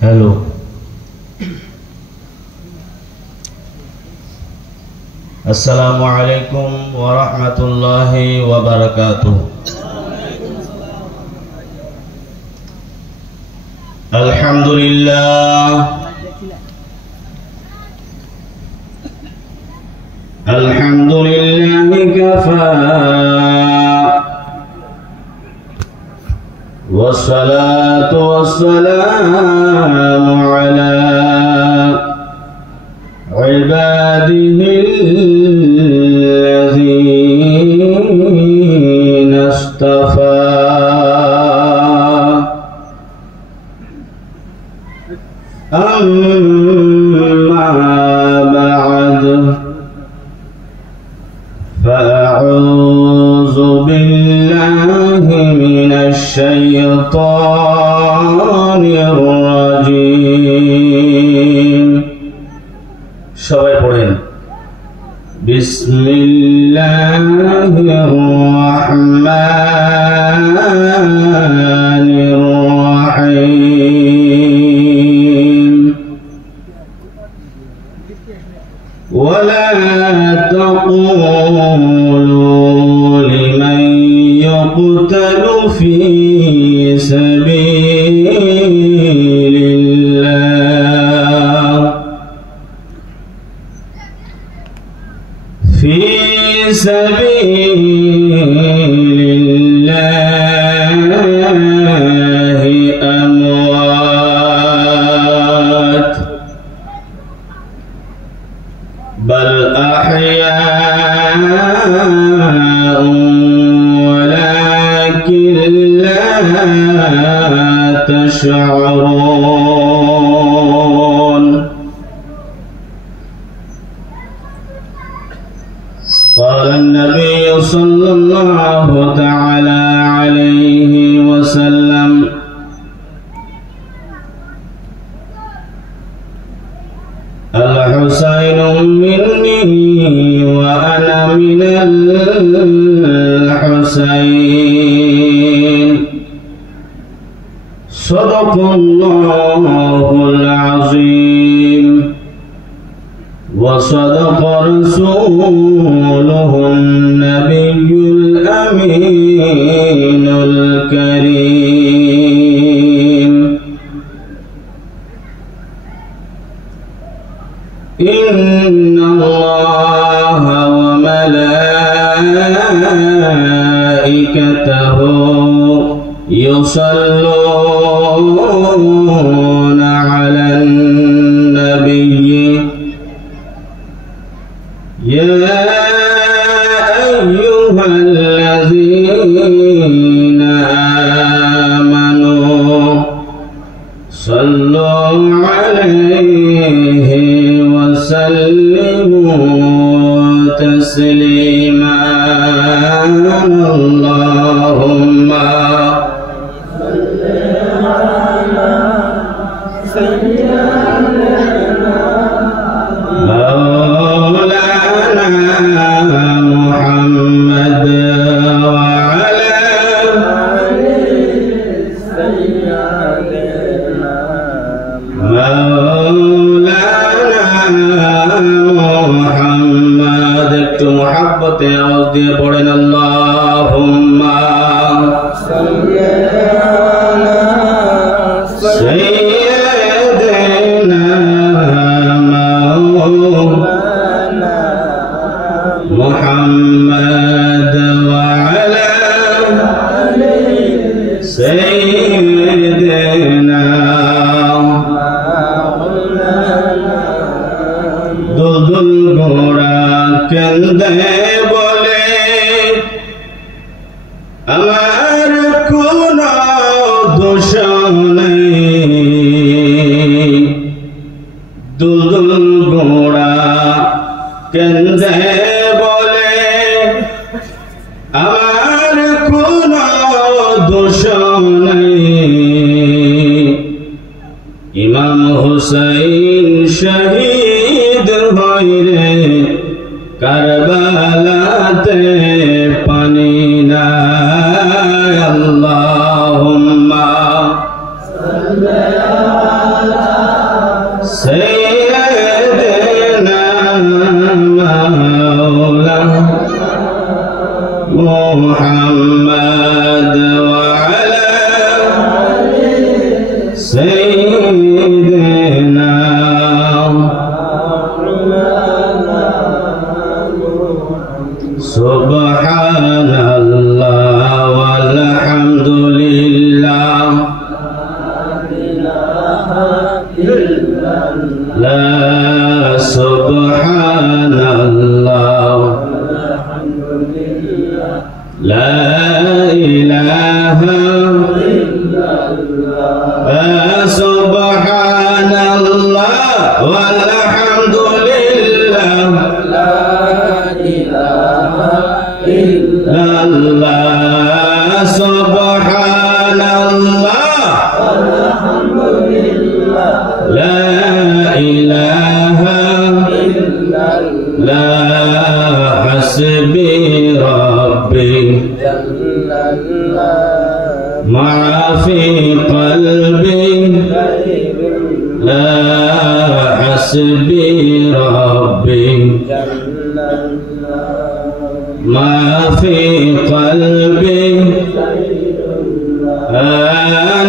Hello अस्सलामु अलैकुम व रहमतुल्लाहि व बरकातुहू। अल्हम्दुलिल्लाह कफ़ा वस्सलातु वस्सलामु अला इबादिहिल्लज़ीना इस्तफ़ा। अम्मा बअद फ़अऊज़ु बिल्लाहि मिनश शैतानिर रजीम। সবাই পড়েন বিসমিল্লাহির রহমানির রহিম। ওয়ালা তাকুলু লিমান ইয়ুকতালু ফী সাবিলিল্লাহ في سبيل الله أموات بل أحياء ولكن لا تشعرون. قال النبي صلى الله تعالى عليه وسلم الحسين مني وأنا من الحسين. صدق الله العظيم وصدق رسوله النبي الأمين الكريم. إن الله وملائكته يصلون على النبي يا أيها الذين آمنوا صلوا عليه وسلموا تسليما. اللهم صل على سيدنا محمد وعلى آل سيدنا مولانا محمد. একটু মুহাব্বতে আওয়াজ দিয়ে পড়েন আল্লাহুম্মা সাল্লি আলা সাইয়্যিদিনা মাওলানা محمد وعلى آل سيدنا দুলদুল ঘোড়া কেন্দে বলে আমার কোনো দোষ নেই। দুলদুল ঘোড়া কেন্দে বলে আমার কোনো দোষ নেই। ইমাম হুসাইন শহীদ হইলে কারবালাতে পানি নাই। আল্লাহুম্মা সাল্লি আলা سيدنا مولانا محمد وعلى سيدنا سبحان الله والحمد لله لا سبحان الله لا إله إلا الله سبحان الله والحمد لله لا إله إلا الله سبحان الله والحمد لله لا إله إلا الله حسبي ربي جل الله ما في قلبي لا حسبي ربي جل الله ما في قلبي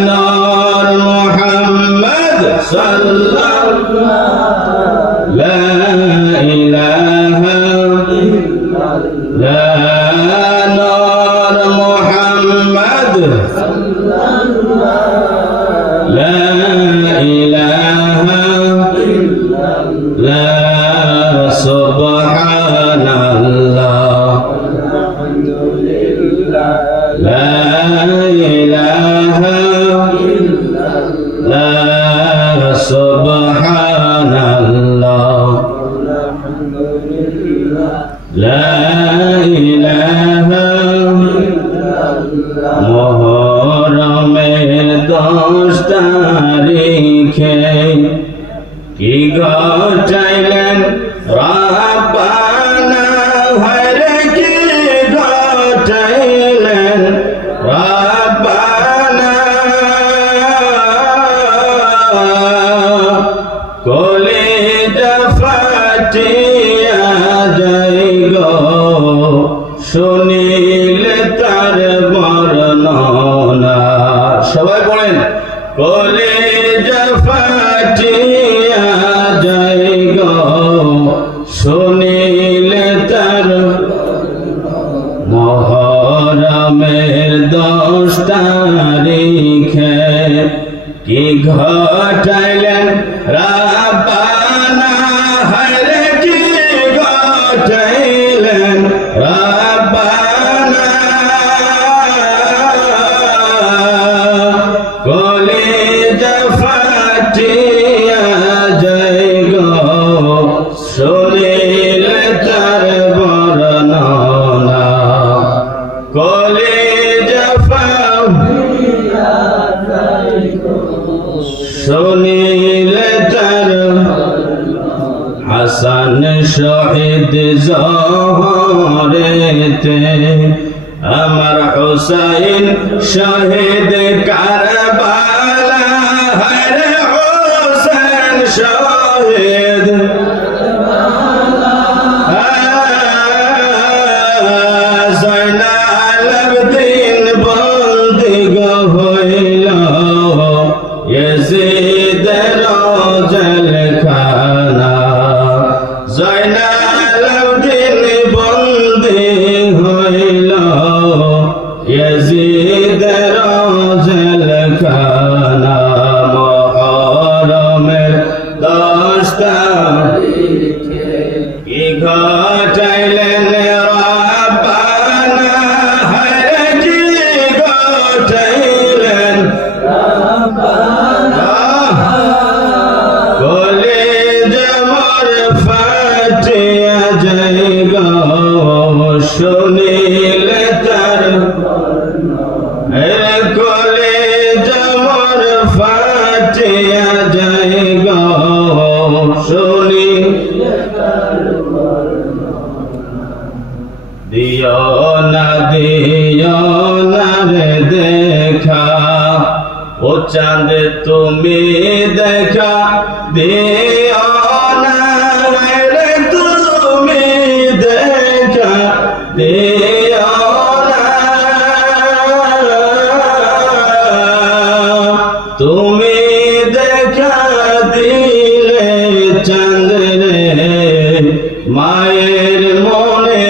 نور محمد صلى الله لا إله إلا لا نور محمد صلى الله لا إله إلا لا سبحان الله الحمد لله لا إله إلا لا سبحان الله الحمد لله لا إله إلا মুহরমের 10 তারিখে কি ঘটাইলেন রাব্বানা হরে কি ঘটাইলেন রাব্বানা কলিজা ফাটিয়া যায় গো শুনিলে তার বর্ণনা সবাই বলেন কলিজা ফাটিয়া যায় গো শুনিলে তার মুহরমের 10 তারিখে কি ঘটাইলেন রাব্বানা হরে কি ঘটাইলেন রাব্বানা কলিজা ফাটিয়া যায় গো শুনিলে তার বর্ণনা কলিজা ফাটিয়া যায় গো শুনিলে তার হাসান শহীদ জহরেতে আমার হুসাইন শহীদ কারবালা হরে হুসাইন শহীদ জয়নাল আবেদিন বন্দি গো হইল ইয়াজিদের জেলখানা জয়নাল আবেদিন বন্দি হইল ইয়াজিদের জেলখানা মুহরমের 10 তারিখে কি ঘটাইলেন রাব্বানা হরে কি ঘটাইলেন রাব্বানা দেখা দিও না রে তুমি দেখা দিও না তুমি দেখা দিলে চাঁদ রে মায়ের মনে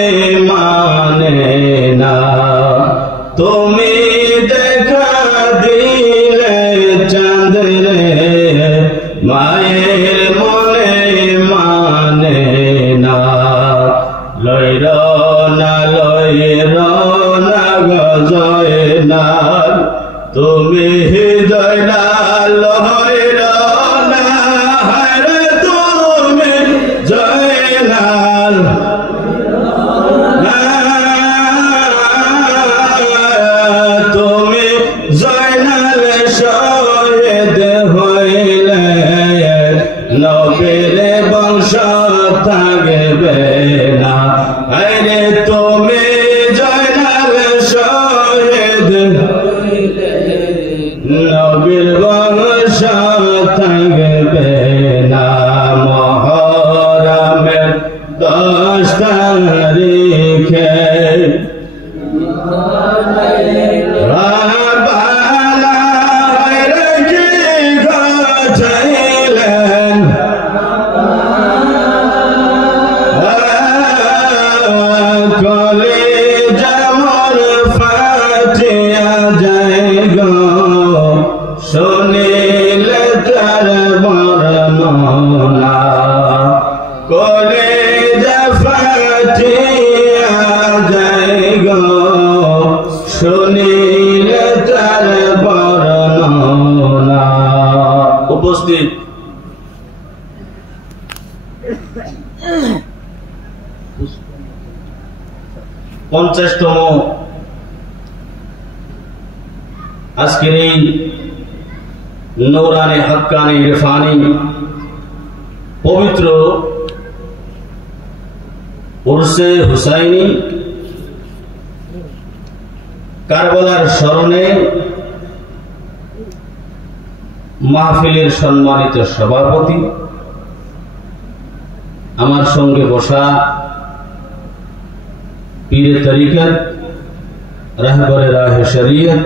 মানে না তুমি দেখা দিলে চাঁদ রে মায়ের মনে মানে না লইর না গজয় না তুমি হৃদয় না লইর না রে তুমি জয় না তুমি জয়নাল শহীদ হইলে নবীর বংশ থাকবে না আরে তুমি জয়নাল শহীদ নবীর বংশ থাকবে না মুহররমের 10 তারিখে শুনিলে তার বর্ণনা কলেজা ফাটিয়া যায় গো শুনিলে তার বর্ণনা উপস্থিত পঞ্চাশতম আজকের এই নূরানি হক্কানি ইরফানি পবিত্র উরসে হুসাইনি কারবালার স্মরণে মাহফিলের সম্মানিত সভাপতি আমার সঙ্গে বসা পীরে তরিকত রাহবরে রাহে শরীয়ত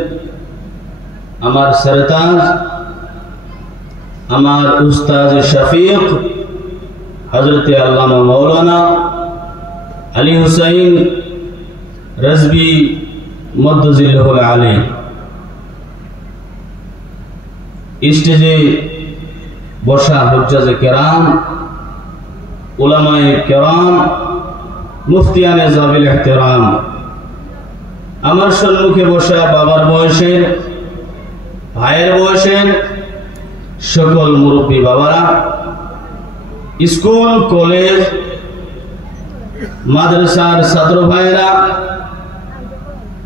আমার সরতাজ আমার উস্তাদ শফিক হযরত আল্লামা মাওলানা আলী হুসাইন রাজবি মদ্দুজিল্লাহুল আলী স্টেজে বসা হুজ্জাজে কেরাম উলামায়ে কেরাম মুফতিয়ানে জাবিল ইহতিরাম আমার সম্মুখে বসা বাবার বয়সের ভাইয়ের বয়সের সকল মুরব্বী বাবারা স্কুল কলেজ মাদ্রাসার ছাত্র ভাইয়েরা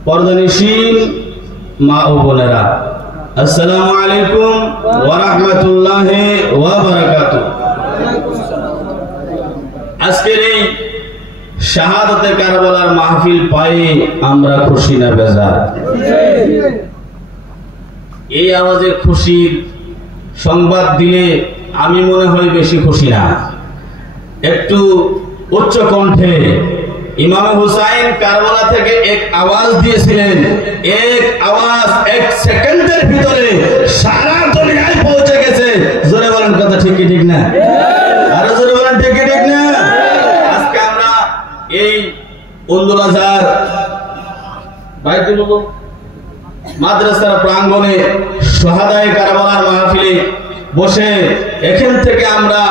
পর্দানিশীন মা ও বোনেরা আসসালামু আলাইকুম ওয়া রাহমাতুল্লাহি ওয়া বারাকাতুহু আজকের এই শাহাদাতে কারবালার মাহফিল পায়ে আমরা খুশি না বেজার এই আওয়াজে খুশির সংবাদ দিলে আমি মনে হয় বেশি খুশি না একটু উচ্চ কণ্ঠে ইমাম হুসাইন কারবালা থেকে এক আওয়াজ দিয়েছিলেন এক আওয়াজ এক সেকেন্ডের ভিতরে সারা দুনিয়ায় পৌঁছে গেছে জোরে বলেন কথা ঠিক কি ঠিক না আরো জোরে বলেন ঠিক কি ঠিক না আজকে আমরা এই উন্দুলাজার বাইরে বলবো মাদ্রাসার প্রাঙ্গণে শাহাদায়ে কারবালার মাহফিলে বসে এখান থেকে আমরা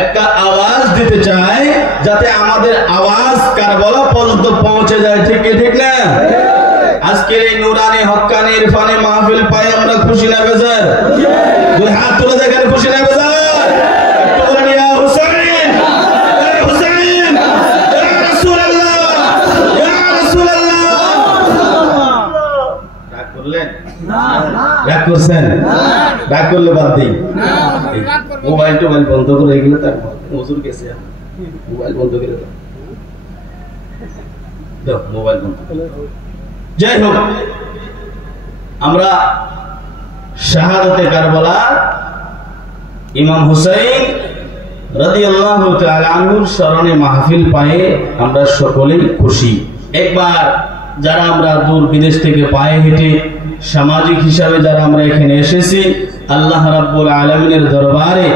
একটা আওয়াজ দিতে চাই যাতে আমাদের আওয়াজ কারবালা পর্যন্ত পৌঁছে যায় ঠিক কি ঠিক না আজকের এই নূরানি হক্কানি ইরফানি মাহফিল পাই আমরা খুশি না বেজার দুই হাত তুলে দেখেন খুশি না বেজার একটু বলেন ইয়া হুসাইন ইয়া হুসাইন ইয়া রাসূলুল্লাহ ইয়া রাসূলুল্লাহ রাগ করলেন না রাগ করছেন রাগ করলে বাদ দেই মোবাইল বন্ধ করে এগুলো তারপর হুজুর গেছে মোবাইল বন্ধ করে দাও মোবাইল বন্ধ যাই হোক আমরা শাহাদাতে কারবালা ইমাম হুসাইন রাদিয়াল্লাহু তাআলা আনহুর স্মরণে মাহফিল পায়ে আমরা সকলেই খুশি। একবার যারা আমরা দূর বিদেশ থেকে পায়ে হেঁটে সামাজিক হিসাবে যারা আমরা এখানে এসেছি, আল্লাহ রাব্বুল আলামিনের দরবারে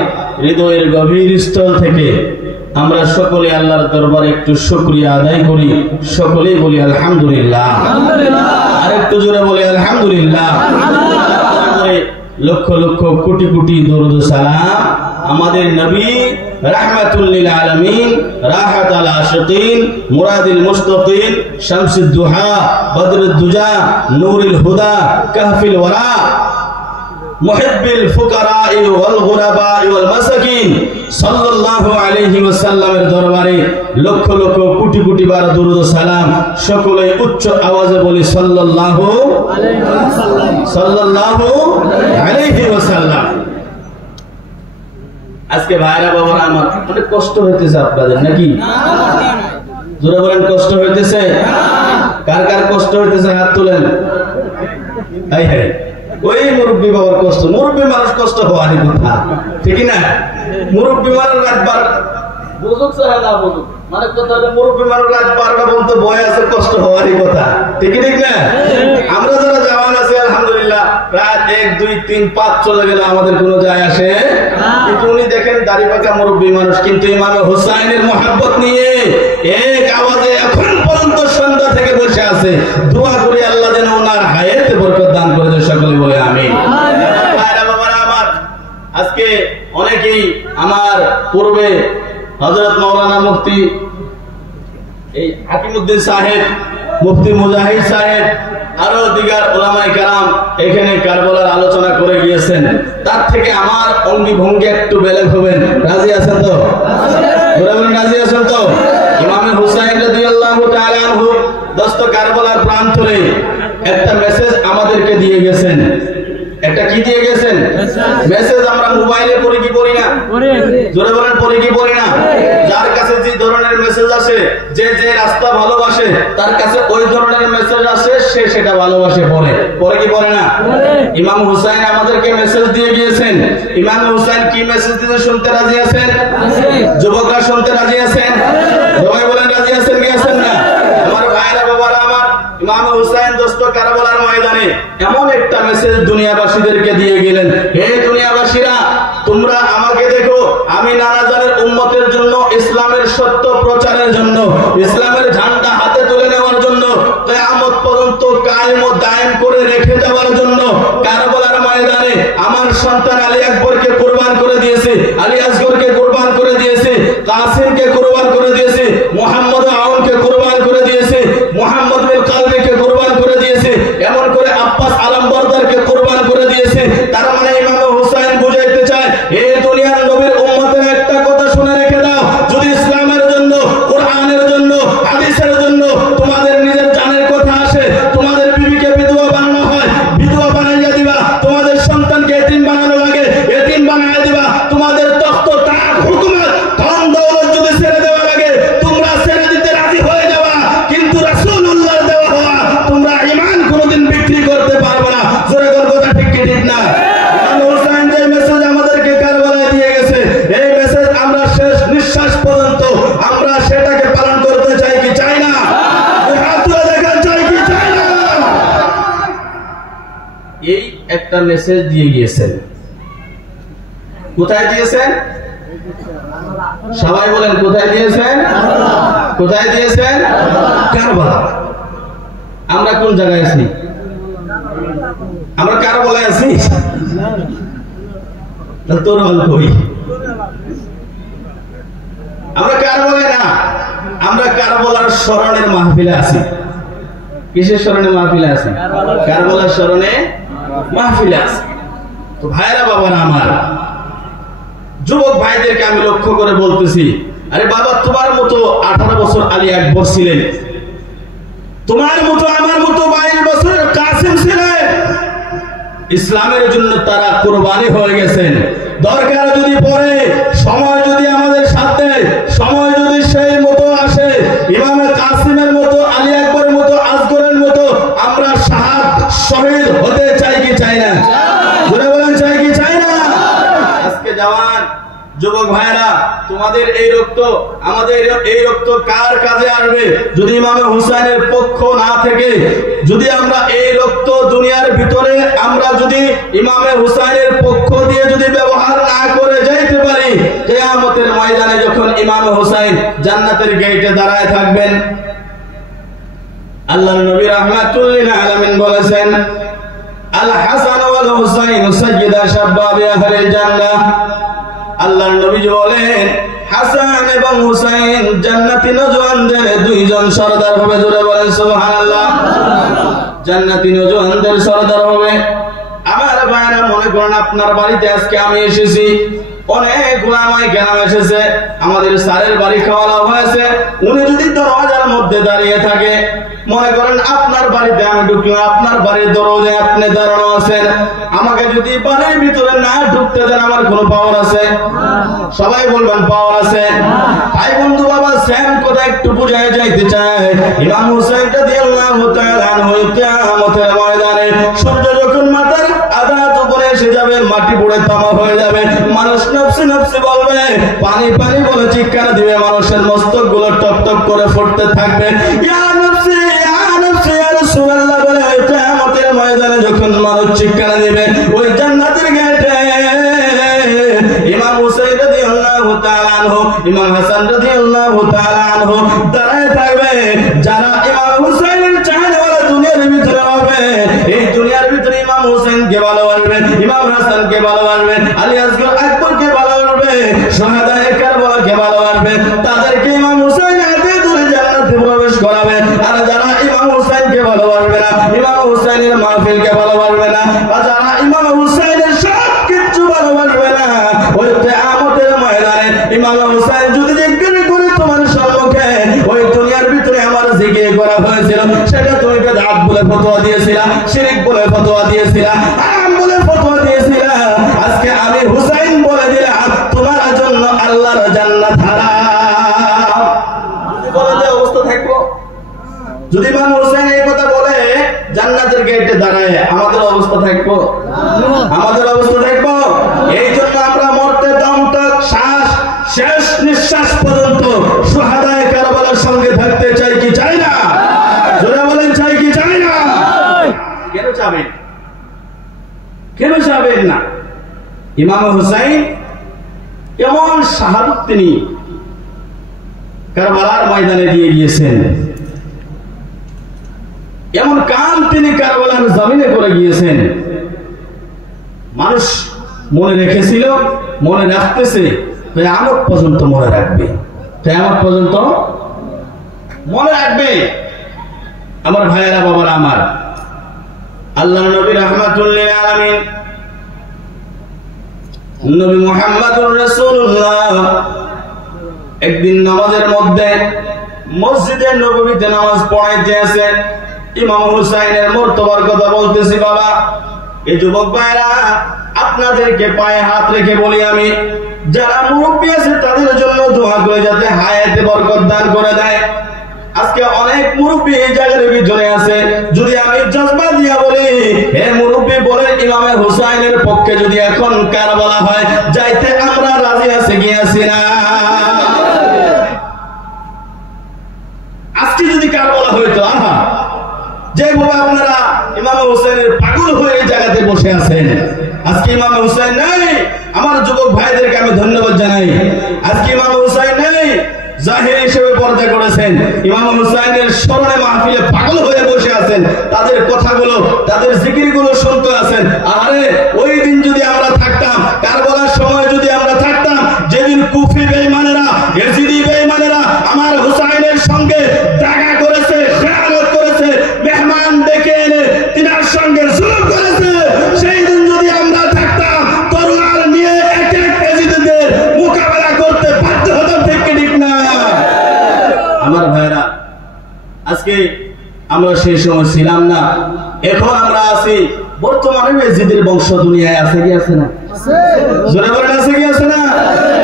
হৃদয়ের গভীর স্থল থেকে আমরা সকলে আল্লাহর দরবারে একটু শুকরিয়া আদায় করি। সকলেই বলি আলহামদুলিল্লাহ, আরেকটু জোরে বলি আলহামদুলিল্লাহ। লক্ষ লক্ষ কোটি কোটি দরুদ সালাম আমাদের নবী রাহমাতুল লিল আলামিন, রাহাতাল আশিকিন, মুরাদিল মুস্তাকিন, শামসুদ দুহা, বদরুদ দুজা, নূরুল হুদা, কাহফিল ওয়ারা, মুহিব্বিল ফুকারা ওয়াল গুরাবা ওয়াল মাসাকিন সাল্লাল্লাহু আলাইহি ওয়াসাল্লামের দরবারে লক্ষ লক্ষ কোটি কোটি বার দরুদ ও সালাম। সকলে উচ্চ আওয়াজে বলি সাল্লাল্লাহু আলাইহি ওয়াসাল্লাম, সাল্লাল্লাহু আলাইহি ওয়াসাল্লাম। আজকে ভাইরা বাবারা আমার অনেক কষ্ট হইতেছে আপনাদের নাকি? জোরে বলেন কষ্ট হইতেছে? কার কার কষ্ট হইতেছে হাত তুলেন। এই হ্যাঁ, ওই মুরব্বী বাবার কষ্ট, মুরব্বী মানুষ কষ্ট হওয়ারই কথা, ঠিক না? মুরব্বী মানুষ রাত 12 বুঝুক চায় না বুঝুক, মানে কথা হলো মুরব্বী মানুষ রাত 12টা পর্যন্ত বয়ে আছে, কষ্ট হওয়ারই কথা, ঠিক না? আমরা যারা জওয়ান আছি আলহামদুলিল্লাহ, রাত 1, 2, 3, 5 চলে গেলে আমাদের কোনো যায় আসে। কিন্তু উনি দেখেন দাড়ি পাকা মুরব্বী মানুষ, কিন্তু ইমামে হুসাইনের মহব্বত নিয়ে এক আওয়াজে এখন পর্যন্ত সন্ধ্যা থেকে বসে আছে। দোয়া করি আল্লাহ যেন ওনার হায়াতে বরকত দান করে দেয়, সকলে বলে আমিন। ভাইরা বাবারা আমার, আজকে অনেকেই আমার পূর্বে হযরত মাওলানা মুফতি এই হাকিমউদ্দিন সাহেব, মুফতি মুজাহিদ সাহেব, আরো দিগার উলামায়ে কেরাম এখানে কারবালার আলোচনা করে গিয়েছেন। তার থেকে আমার অঙ্গি ভঙ্গি একটু বেলেগ হবেন, রাজি আছেন তো? রাজি আছেন তো? ইমাম হুসাইন রাদিয়াল্লাহু তাআলা আনহু দস্ত কারবালার প্রান্তরে একটা মেসেজ আমাদেরকে দিয়ে গেছেন। একটা কি দিয়ে গেছেন? মেসেজ। আমরা মোবাইলে পড়ি কি পড়ি না? জোরে বলেন পড়ি কি পড়ি না? যার কাছে যে ধরনের মেসেজ আসে, যে যে রাস্তা ভালোবাসে তার কাছে ওই ধরনের মেসেজ আসে, সে সেটা ভালোবাসে, পড়ে। পড়ে কি পড়ে না? ইমাম হুসাইন আমাদেরকে মেসেজ দিয়ে গিয়েছেন। ইমাম হুসাইন কি মেসেজ দিতে শুনতে রাজি আছেন? যুবকরা শুনতে রাজি আছেন? সবাই বলেন রাজি আছেন কি আছেন না? আমার ভাইরা বাবারা আমার, ইমাম হুসাইন দোস্ত কারবালার ময়দানে এমন একটা মেসেজ দুনিয়াবাসীদেরকে দিয়ে গেলেন, হে দুনিয়াবাসীরা, তোমরা আমাকে দেখো, আমি নানা জানের উম্মতের জন্য, ইসলামের সত্য প্রচারের জন্য, ইসলামের ঝান্ডা হাতে তুলে নেওয়ার জন্য, কিয়ামত পর্যন্ত কায়েম ও দায়েম করে রেখে যাওয়ার জন্য কারবালার ময়দানে আমার সন্তান আলী আকবরকে কুরবান করে দিয়েছে, আলী আসগরকে কুরবান করে দিয়েছে, কাসিমকে কুরবান করে দিয়েছে, মুহাম্মদ আউনকে কুরবান করে দিয়েছে, মুহাম্মদ বিন কালবিকে কুরবান করে দিয়েছে, এমন করে আব্বাস আলম বরদারকে কুরবান করে দিয়েছে। তার মানে ইমাম হুসাইন বুঝাইতে চায়, এই দুনিয়ার নবীর উম্মতের একটা কথা শুনে রেখে দাও, যদি ইসলামের জন্য, কোরআনের জন্য, হাদিসের জন্য তোমাদের নিজের জানের কথা আসে, তোমাদের বিবিকে বিধবা বানানো হয়, বিধবা বানাইয়া দিবা, তোমাদের সন্তানকে এতিম বানানো লাগে, এতিম বানাইয়া দিবা, তোমাদের তখ্ত তার হুকুমত ধন দৌলত যদি ছেড়ে দেওয়া লাগে তোমরা ছেড়ে দিতে রাজি হয়ে যাবা, কিন্তু রাসূলুল্লাহর দেওয়া হওয়া তোমরা ঈমান কোনোদিন বিক্রি করতে পারবে না। জোরে করে কথা ঠিক কি ঠিক না? ইমাম হুসাইন যে মেসেজ আমাদেরকে কারবালায় দিয়ে গেছে, এই মেসেজ আমরা শেষ নিঃশ্বাস পর্যন্ত আমরা সেটাকে পালন করতে চাই কি চাই না? হাত তুলে দেখান, চাই কি চাই না? এই একটা মেসেজ দিয়ে গিয়েছেন। কোথায় দিয়েছেন? সবাই বলেন কোথায় দিয়েছেন? কোথায় দিয়েছেন? কারবালা। আমরা কোন জায়গায় আছি? আমরা কারবালায় আছি। তোর হল কই? আমরা কারবালায় না, আমরা কারবালার স্মরণের মাহফিলে আছি। কিসের স্মরণে মাহফিলে আছি? কারবালার স্মরণে মাহফিলে আছি। তো ভাইরা বাবারা আমার, যুবক ভাইদেরকে আমি লক্ষ্য করে বলতেছি, আরে বাবা, তোমার মতো 18 বছর আলী আকবর ছিলেন, তোমার মতো আমার মতো 22 বছরের কাসিম ছিলেন। ইসলামের জন্য তারা কুরবানি হয়ে গেছেন। দরকার যদি পড়ে, সময় যদি আমাদের সাথে, সময় যদি সেই মতো আসে, ইমামে কাসিমের মতো, আলী আকবরের মতো, আসগরের মতো আমরা শহীদ হতে চাই কি চাই না? জোরে বলেন চাই কি চাই না? আজকে যাওয়া জওয়ান যুবক ভাইরা, তোমাদের এই রক্ত আমাদের এই রক্ত কার কাজে আসবে যদি ইমামে হুসাইনের পক্ষ না থেকে, যদি আমরা এই রক্ত দুনিয়ার ভিতরে আমরা যদি ইমামে হুসাইনের পক্ষ দিয়ে যদি ব্যবহার না করে যাইতে পারি, কিয়ামতের ময়দানে যখন ইমামে হুসাইন জান্নাতের গেটে দাঁড়ায় থাকবেন, আল্লাহর নবী রাহমাতুল লিল আলামিন বলেছেন, আল হাসান ওয়াল হুসাইন সাইয়্যিদা শাবাবি আহলিল জান্নাহ। আল্লাহর নবী বলেন, হাসান এবং হুসাইন জান্নাতি নওজওয়ানদের দুইজন সরদার হবে। জোরে বলেন সুবহানাল্লাহ। জান্নাতি নওজওয়ানদের সরদার হবে। আমার ভাইরা, মনে করেন আপনার বাড়িতে আজকে আমি এসেছি, অনেক ওলামায়ে কেরাম এসেছে, আমাদের স্যারের বাড়ি খাওয়া হয়েছে, উনি যদি দরজার মধ্যে দাঁড়িয়ে থাকে, মনে করেন আপনার বাড়িতে আমি ঢুকলাম, আপনার বাড়ির দরজায় আপনি দাঁড়ানো আছেন, আমাকে যদি বাড়ির ভিতরে না ঢুকতে দেন আমার কোনো পাওয়ার আছে? সবাই বলবেন পাওয়ার আছে। ভাই বন্ধু বাবা, সেম কথা একটু বুঝায় যাইতে চায়। ইমাম হুসাইন রাদিয়াল্লাহু তাআলা আনহু কিয়ামতের ময়দানে সূর্য যখন মাথার আঘাত উপরে এসে যাবে, মাটি পড়ে তামা হয়ে যাবে, মানুষ নফসি নফসি বলবে, পানি পানি বলে চিৎকার দিবে, মানুষের মস্তক গুলো টপ টপ করে ফুটতে থাকবে, ইয়া নফসি ইয়া নফসি ইয়া রাসূলুল্লাহ বলে কিয়ামতের ময়দানে যখন মানুষ চিৎকার দিবে, ওই জান্নাতের গেটে ইমাম হুসাইন রাদিয়াল্লাহু তাআলা আনহু, ইমাম হাসান রাদিয়াল্লাহু তাআলা আনহু দাঁড়ায় থাকবে। যারা ইমাম হুসাইনের চাহনেওয়ালা দুনিয়ার ভিতরে হবে, এই দুনিয়ার ভিতরে ইমাম হুসাইনকে ভালোবাসবে, ইমাম হাসানকে ভালোবাসবে, আলী আসগর আকবরকে ভালোবাসবে, শাহাদায়ে কারবালাকে ভালোবাসবে, তাদেরকে ইমাম হুসাইন হাতে ধরে জান্নাতে প্রবেশ করাবে। আর যারা ইমাম হুসাইনকে ভালোবাসবে না, ইমাম হুসাইনের মাহফিলকে ভালোবাসবে না, বা যারা ইমাম হুসাইনের সব কিছু ভালোবাসবে না, ওই কিয়ামতের ময়দানে ইমাম হুসাইন যদি জিজ্ঞেস করে তোমার সম্মুখে ওই দুনিয়ার ভিতরে আমার জিকির করা হয়েছিল, সেটা তুমি বেদাত বলে ফতোয়া দিয়েছিলা, শিরক বলে ফতোয়া দিয়েছিলা, হারাম বলে ফতোয়া দিয়েছিলা, আজকে আমি হুসাইন বলে দিলাম তোমার জন্য আল্লাহর জান্নাত হারাম। যদি বলে যে অবস্থা থাকবো, যদি ইমাম হুসাইন এই কথা বলে জান্নাতের গেটে দাঁড়ায়, আমাদের অবস্থা থাকবো? আমাদের অবস্থা থাকবো? এই জন্য আমরা মরতে দম তক শ্বাস, শেষ নিঃশ্বাস পর্যন্ত শাহাদায়ে কারবালার সঙ্গে থাকতে চাই কি চাই না? জোরে বলেন, চাই কি চাই না? কেন চাবেন? কেন চাবেন না? ইমাম হুসাইন কেমন শাহাদাত তিনি কারবালার ময়দানে দিয়ে গিয়েছেন, এমন কাম তিনি কারবালার জমিনে করে গিয়েছেন, মানুষ মনে রেখেছিল, মনে রাখতেছে, কিয়ামত পর্যন্ত মনে রাখবে, কিয়ামত পর্যন্ত মনে রাখবে। আমার ভাইয়েরা, বাবারা আমার, আল্লাহর নবী রাহমাতুল লিল আলামিন নবী মুহাম্মদুর রাসূলুল্লাহ একদিন নামাজের মধ্যে মসজিদে নববীতে নামাজ পড়াইতে আছে, ইমাম হুসাইনের মর্তবার কথা বলতেছি। বাবা, এই যুবক ভাইরা, আপনাদেরকে পায়ে হাত রেখে বলি আমি, যারা মুরব্বী আছে তাদের জন্য দোয়া করে যাতে হায়াতে বরকত দান করে দেয়। আজকে অনেক মুরব্বী এই জায়গার ভিতরে আছে, যদি আমি জজবা দিয়া বলি, হে মুরব্বী বলে ইমামে হুসাইনের পক্ষে যদি এখন কারবালা হয়, যাইতে আমরা রাজি আছি কি আছি না? আজকে যদি কারবালা হইতো, আহা, যেভাবে আপনারা ইমাম হুসাইনের পাগল হয়ে এই জায়গাতে বসে আছেন, আজকে ইমাম হুসাইন নাই। আমার যুবক ভাইদেরকে আমি ধন্যবাদ জানাই। আজকে ইমাম হুসাইন নেই, জাহির হিসেবে পর্দা করেছেন, ইমাম হুসাইনের স্মরণে মাহফিলে পাগল হয়ে বসে আছেন, তাদের কথাগুলো, তাদের জিকিরগুলো শুনতে আছেন। আরে ওই দিন যদি আমরা থাকতাম, কারবালার সময় যদি আমরা থাকতাম, যেদিন কুফি বেঈমানেরা, ইয়াজিদি বেঈমানেরা আমার হুসাইনের সঙ্গে দাগা করেছে, খেয়ানত করেছে, মেহমান ডেকে এনে তিনার সঙ্গে জুলুম করেছে, সেই দিন যদি আমরা থাকতাম, তরোয়াল নিয়ে এক এক ইয়াজিদিদের মোকাবেলা করতে বাধ্য হতাম, ঠিক ঠিক না? আমার ভাইরা, আজকে আমরা সেই সময় ছিলাম না, এখন আমরা আছি। বর্তমানে ইয়াজিদের বংশ দুনিয়ায় আছে কি আছে না? জোরে বলেন, আছে কি আছে না?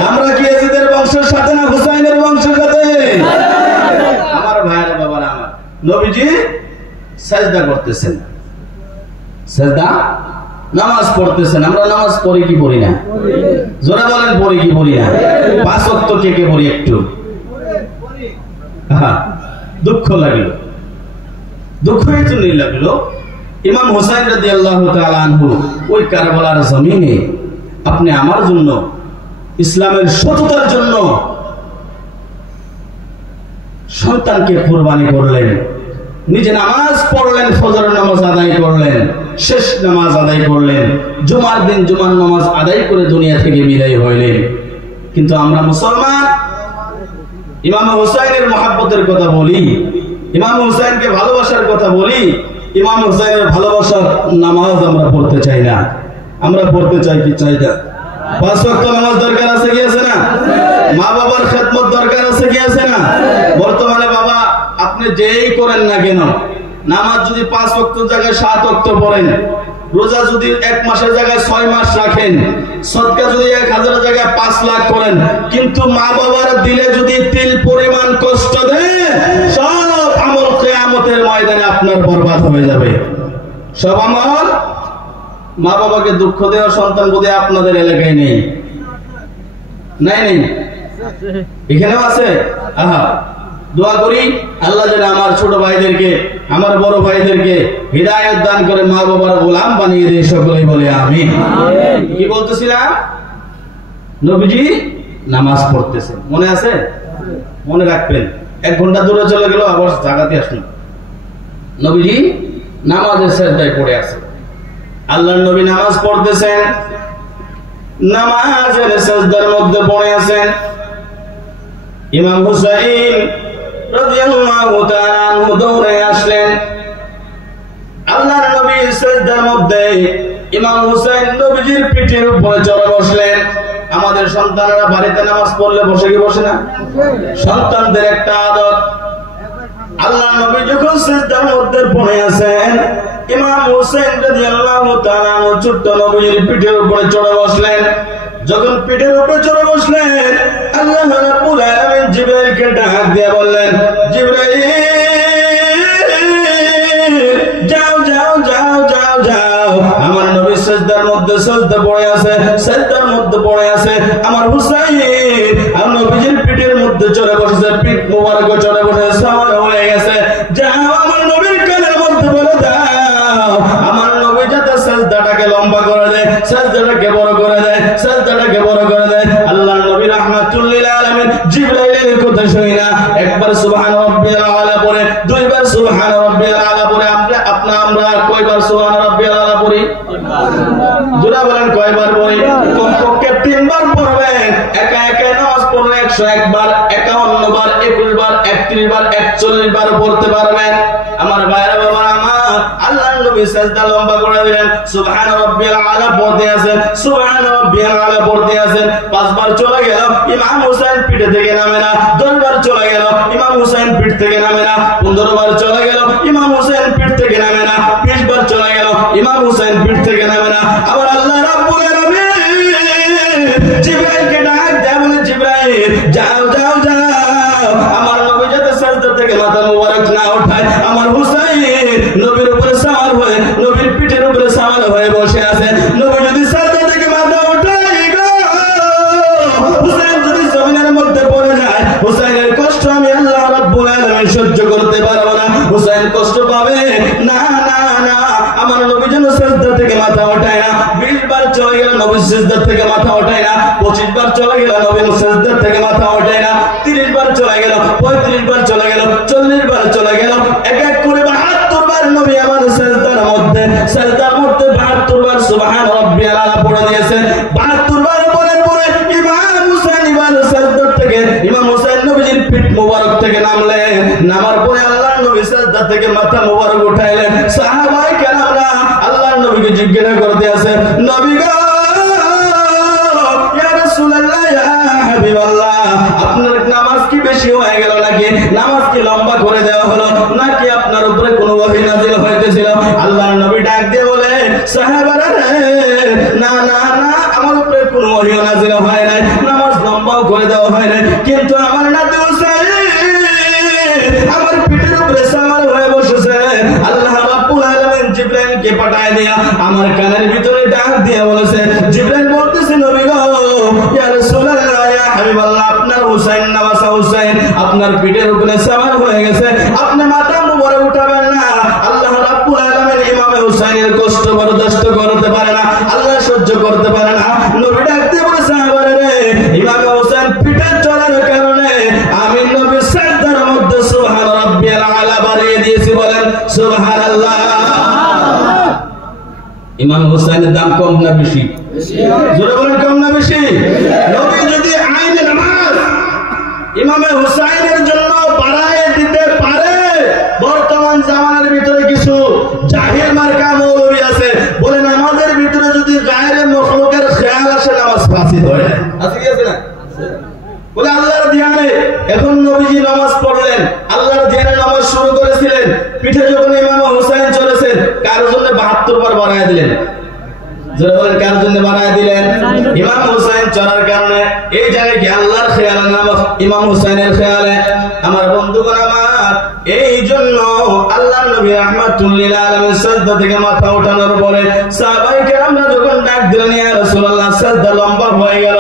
আমরা কি ইয়াজিদের বংশের সাথে না হুসাইনের বংশের সাথে? আমার ভাইরা, বাবারা আমার, নবীজি সাজদা করতেছেন, সাজদা নামাজ পড়তেছেন, আমরা নামাজ পড়ি কি পড়ি না? জোরে বলেন, পড়ি কি পড়ি না? 5 ওয়াক্ত কে কে পড়ি একটু? দুঃখ লাগলো, দুঃখ এই জন্যই লাগলো, ইমাম হুসাইন রাদিয়াল্লাহু তাআলা আনহু ওই কারবালার জমিনে আপনি আমার জন্য, ইসলামের সততার জন্য সন্তানকে কুরবানি করলেন, নিজে নামাজ পড়লেন, ফজরের নামাজ আদায় করলেন, শেষ নামাজ আদায় করলেন, জুমার দিন জুমার নামাজ আদায় করে দুনিয়া থেকে বিদায় হইলেন। কিন্তু আমরা মুসলমান ইমাম হুসাইনের মহব্বতের কথা বলি, ইমাম হুসাইনকে ভালোবাসার কথা বলি, ইমাম হুসাইনের ভালোবাসার নামাজ আমরা পড়তে চাই না। আমরা পড়তে চাই কি চাই না? 5 ওয়াক্ত নামাজ দরকার আছে কি আছে না? মা বাবার খেদমত দরকার আছে কি আছে না? বর্তমানে বাবা আপনি যেই করেন না কেন, নামাজ যদি 5 ওয়াক্ত জায়গায় 7 ওয়াক্ত পড়েন, রোজা যদি 1 মাসের জায়গায় 6 মাস রাখেন, সদকা যদি 1000 জায়গায় 5 লাখ করেন, কিন্তু মা বাবার দিলে যদি তিল পরিমাণ কষ্ট দেন, সব আমল কিয়ামতের ময়দানে আপনার বরবাদ হয়ে যাবে। সব আমল। মা বাবাকে দুঃখ দেওয়া সন্তান বোধহয় আপনাদের এলাকায় নেই, নাই নেই, এখানেও আছে। দোয়া করি আল্লাহ যেন আমার ছোট ভাইদেরকে, আমার বড় ভাইদেরকে হিদায়াত দান করে মা বাবার গোলাম বানিয়ে দেয়। সকলেই বলে আমিন। কি বলতেছিলাম? নবীজি নামাজ পড়তেছেন, মনে আছে? মনে রাখবেন। 1 ঘন্টা দূরে চলে গেল, আবার জাগাতে আসলো। নবীজি নামাজের সেজদায় পড়ে আছে। আল্লাহর নবী নামাজ পড়তেছেন, নামাজের সেজদার মধ্যে পড়ে আছেন। ইমাম হুসাইন রাদিয়াল্লাহু তাআলা আনহু দৌড়ে আসলেন। আল্লাহর নবী সেজদার মধ্যে ইমাম হুসাইন নবীজির পিঠের উপরে চড়ে বসলেন। আমাদের সন্তানেরা বাড়িতে নামাজ পড়লে বসে কি বসে না? সন্তানদের একটা আদত। আল্লাহর নবী যখন সেজদার মধ্যে পড়ে আছেন, ইমাম হুসাইন রাদিয়াল্লাহু তাআলা আনহু ছোট্ট নবীজির পিঠের উপরে চড়ে বসলেন। যখন পিঠের উপরে চড়ে বসলেন, আল্লাহ রাব্বুল আলামিন জিবরাইলকে ডাক দিয়ে বললেন, জিবরাইল যাও যাও যাও যাও যাও, আমার নবী সিজদার মধ্যে সিজদা পড়ে আছে, সিজদার মধ্যে পড়ে আছে আমার হুসাইন আর নবীজির পিঠের মধ্যে চড়ে বসেছে, পিঠ মোবারক চড়ে বসেছে, সাওয়ার হয়ে গেছে। যাও আমার নবীর কানের মধ্যে বলে দাও, আমার নবী যাতে সিজদাটাকে লম্বা করে দেয়, সিজদাটাকে বড় করে দেয়, সিজদাটাকে বড় করে দেয়। আল্লাহর নবী রাহমাতুল লিল আলামিন জিবরাইলের কথা শুনে না একবার সুবহান রাব্বিয়াল আলা পড়ে, দুইবার সুবহান রাব্বিয়াল আলা পড়ে। আমরা কয়বার সুবহান রাব্বিয়াল আলা পড়ি? জোরে বলেন কয়বার পড়ি? কমপক্ষে 3 বার পড়বেন। একা একা নামাজ পড়লে 101 বার, 51 বার, 21 বার, 31 বার, 41 বার পড়তে পারবেন। আমার ভাইরা বাবারা আমার, আল্লাহর নবী সিজদা লম্বা করে দিলেন, সুবহান রাব্বিয়াল আলা পড়তে আছেন, সুবহান রাব্বিয়াল আলা পড়তে আছেন। 5 বার চলে গেল, ইমাম হুসাইন পিঠ থেকে নামে না। 10 বার চলে গেল, ইমাম হুসাইন পিঠ থেকে নামে না। 15 বার চলে গেল, ইমাম হুসাইন পিঠ থেকে নামে না। 20 বার চলে গেল, ইমাম হুসাইন পিঠ থেকে নামে না। আবার আল্লাহ রাব্বুল আলামিন জিবরাইলকে ডাক দেয়, বলে জিবরাইল যাও যাও যাও, আমার নবী যাতে সিজদা থেকে মাথা মোবারক না ওঠায়, আমার হুসাইন নবীর উপরে সাওয়ার হয়ে, নবীর পিঠের উপরে সাওয়ার হয়ে বসে আছে। নবী যদি সিজদা থেকে মাথা ওঠায় গো, হুসাইন যদি জমিনের মধ্যে পড়ে যায়, হুসাইনের কষ্ট আমি আল্লাহ রাব্বুল আলামিন সহ্য করতে পারবো না। হুসাইন কষ্ট পাবে না না না, আমার নবী যেন সিজদা থেকে মাথা ওঠায় না। 20 বার চলে গেল, নবী সিজদা থেকে মাথা ওঠায় না। 25 বার চলে গেল, নবী সিজদা থেকে মাথা ওঠায় না। 30 বার চলে গেল, 35 বার চলে গেল, 40 বার চলে গেল, এক এক করে 72 বার নবী আমার সিজদার মধ্যে 72 বার সুবহান রাব্বিয়াল আলা পড়ে দিয়েছেন। 72 বার পড়ার পরে ইমাম হুসাইন এবার সিজদা থেকে, ইমাম হুসাইন নবীজির পিঠ মোবারক থেকে নামলেন। নামার পরে আল্লাহর নবী সিজদা থেকে মাথা মোবারক উঠাইলেন। সাহাবায়ে কেরামরা আল্লাহর নবীকে জিজ্ঞাসা করতে আছে, নবী গো, ইয়া রাসূলুল্লাহ, ইয়া হাবিবাল্লাহ, আপনার নামাজ কি বেশি হয়ে গেল নাকি? নামাজ কি লম্বা করে দেওয়া হলো নাকি আপনার উপরে কোনো ওহী নাযিল হইতেছিল? আল্লাহর নবী ডাক দিয়ে বলে, সাহাবারা না না না, আমার উপরে কোনো ওহী নাযিল হয় নাই, নামাজ লম্বাও করে দেওয়া হয় নাই, কিন্তু আমার নাতি হুসাইন আমার পিঠের উপরে সাওয়ার হয়ে বসেছে। আল্লাহ রাব্বুল আলামিন জিবরাইলকে পাঠায় দিয়া আমার কানের ভিতরে ডাক দিয়ে বলেছে, জিবরাইল বলতেছে নবী গো, ইয়া রাসূলুল্লাহ, ইয়া হাবিবাল্লাহ, আপনার হুসাইন নওয়াসা হুসাইন আপনার পিঠের উপরে সওয়ার হয়ে গেছে, আপনি মাথা মুবারক উঠাবেন না। আল্লাহ রাব্বুল আলামিন ইমামে হুসাইনের কষ্ট বরদাস্ত করতে পারে না, আল্লাহ সহ্য করতে পারে না। নবী ডাক দিয়ে বলে, সাহাবারে রে, ইমামে হুসাইন পিঠে চলার কারণে আমি নবী সাজদার মধ্যে সুবহান রাব্বিয়াল আলা বাড়িয়ে দিয়েছি, বলেন সুবহানাল্লাহ। ইমাম হুসাইনের দাম কম না বেশি? জোরে বলেন, কম না বেশি? নবী যদি আইনে নামাজ ইমামে হুসাইনের জন্য বাড়ায় দিতে পারে, বর্তমান জামানার ভিতরে কিছু জাহিল মার্কা মৌলবী আছে, বলে নামাজের ভিতরে যদি গায়রে মখলুকের খেয়াল আসে নামাজ ফাসিদ হয়। আছে কি আছে না? বলে আল্লাহর ধ্যানে এখন নবীজি নামাজ পড়লেন, আল্লাহর ধ্যানে নামাজ শুরু করেছিলেন, পিঠে যখন ইমাম হুসাইন চলেছেন, কার জন্য 72 বার বাড়ায় দিলেন? যারা বলেন কার জন্য বাড়ায় দিলেন? ইমাম হুসাইন চলার কারণে। এই জায়গায় কি আল্লাহর খেয়াল না ইমাম হুসাইনের খেয়ালে? আমার বন্ধুগণ আমার, এই জন্য আল্লাহ নবী রাহমাতুল লিল আলামিন সাজদা থেকে মাথা ওঠানোর পরে সাহাবায়ে কেরামরা যখন ডাক দিলেন, ইয়া রাসূলুল্লাহ, সাজদা লম্বা হয়ে গেল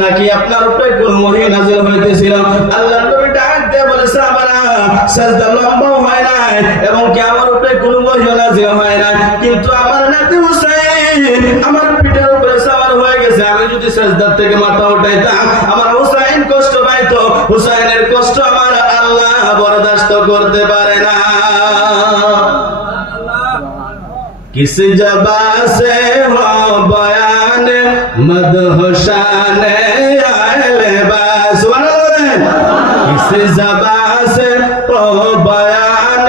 নাকি আপনার উপরে কোন ওহী নাযিল হইতেছিল? আল্লাহ নবী ডাক দিয়ে বলে, সাহাবারা, সাজদা লম্বা হয় নাই এবং কি আমার উপরে কোন ওহী নাযিল হয় নাই, কিন্তু আমার নাতি হুসাইন আমার পিঠের উপরে সওয়ার হয়ে গেছে। আমি যদি সাজদা থেকে মাথা উঠাইতাম আমার হুসাইন কষ্ট পাইতো, হুসাইনের কষ্ট আমার আল্লাহ বরদাস্ত করতে পারে না। किस जबा से हो बयान मदह शान अहले बास, किस जबा से हो बयान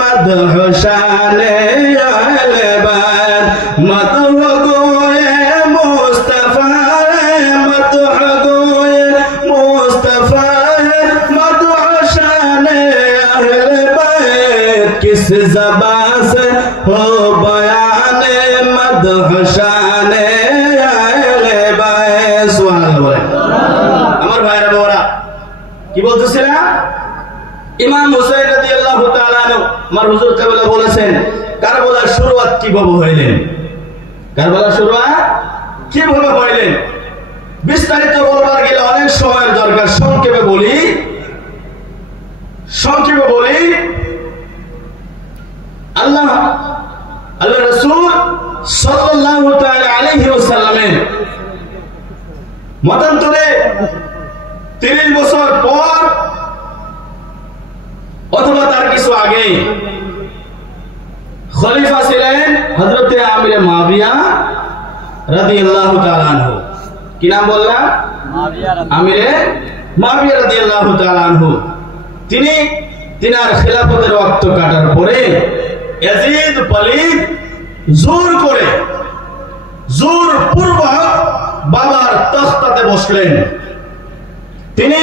मदह शान अहले बास, मदह गोए मुस्तफा मदह गोए मुस्तफा मदह शान अहले बास, किस जबा से हो কি বলতেছিলাম? ইমাম হুসাইন রাদিয়াল্লাহু তাআলা আনহু আমার হুজুর কাবলা বলেছেন, কারবালার শুরুয়াত কিভাবে হইলেন, কারবালার শুরুয়াত কিভাবে হইলেন বিস্তারিত বলবার গেলে অনেক সময়ের দরকার। সংক্ষেপে বলি আল্লাহ রাসূল সাল্লাল্লাহু তাআলা আলাইহি ওয়াসাল্লামের মতান্তরে 30 বছর পর অথবা তার কিছু আগে খলিফা ছিলেন হযরতে আমিরে মাবিয়া রাদিয়াল্লাহু তাআলা আনহু। কি নাম বললাম? আমিরে মাবিয়া রাদিয়াল্লাহু তাআলা আনহু। তিনার খিলাফতের ওয়াক্ত কাটার পরে ইয়াজিদ পালিদ জোরপূর্বক বাবার তখতাতে বসলেন। তিনি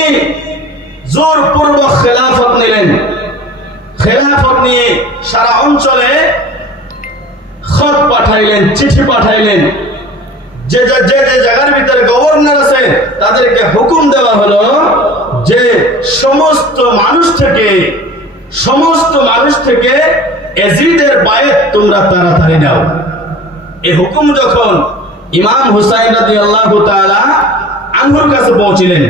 জোরপূর্বক খেলাফত নিলেন। খেলাফত নিয়ে সারা অঞ্চলে খত পাঠাইলেন, চিঠি পাঠাইলেন। যে জায়গার ভিতরে গভর্নর আছে তাদেরকে হুকুম দেওয়া হলো যে সমস্ত মানুষ থেকে ইয়াজিদের বায়াত তোমরা তাড়াতাড়ি নাও। এই হুকুম যখন ইমাম হুসাইন রাদিয়াল্লাহু তাআলা আনহুর কাছে পৌঁছিলেন,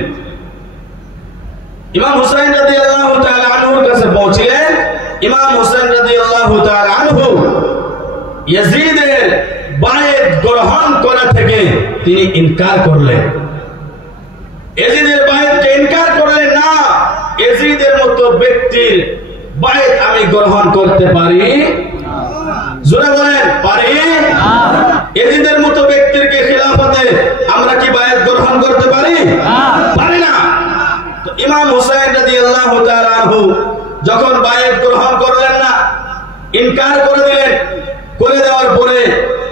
ইমাম হুসাইন রাদিয়াল্লাহু তাআলা আনহুর কাছে পৌঁছিলেন, ইমাম হুসাইন রাদিয়াল্লাহু তাআলা আনহু ইয়াজিদের বায়াত গ্রহণ করা থেকে তিনি ইনকার করলেন। ইয়াজিদের বায়াতকে ইনকার করলেন না। ইয়াজিদের মতো ব্যক্তির বায়াত আমি গ্রহণ করতে পারি? জোরে বলেন, পারি? ইয়াজিদের মতো ব্যক্তির খিলাফতে আমরা কি বায়াত গ্রহণ করতে পারি? পারি না। তো ইমাম হুসাইন রাদিয়াল্লাহু তাআলা আনহু যখন বায়াত গ্রহণ করলেন না, ইনকার করে দিলেন, করে দেওয়ার পরে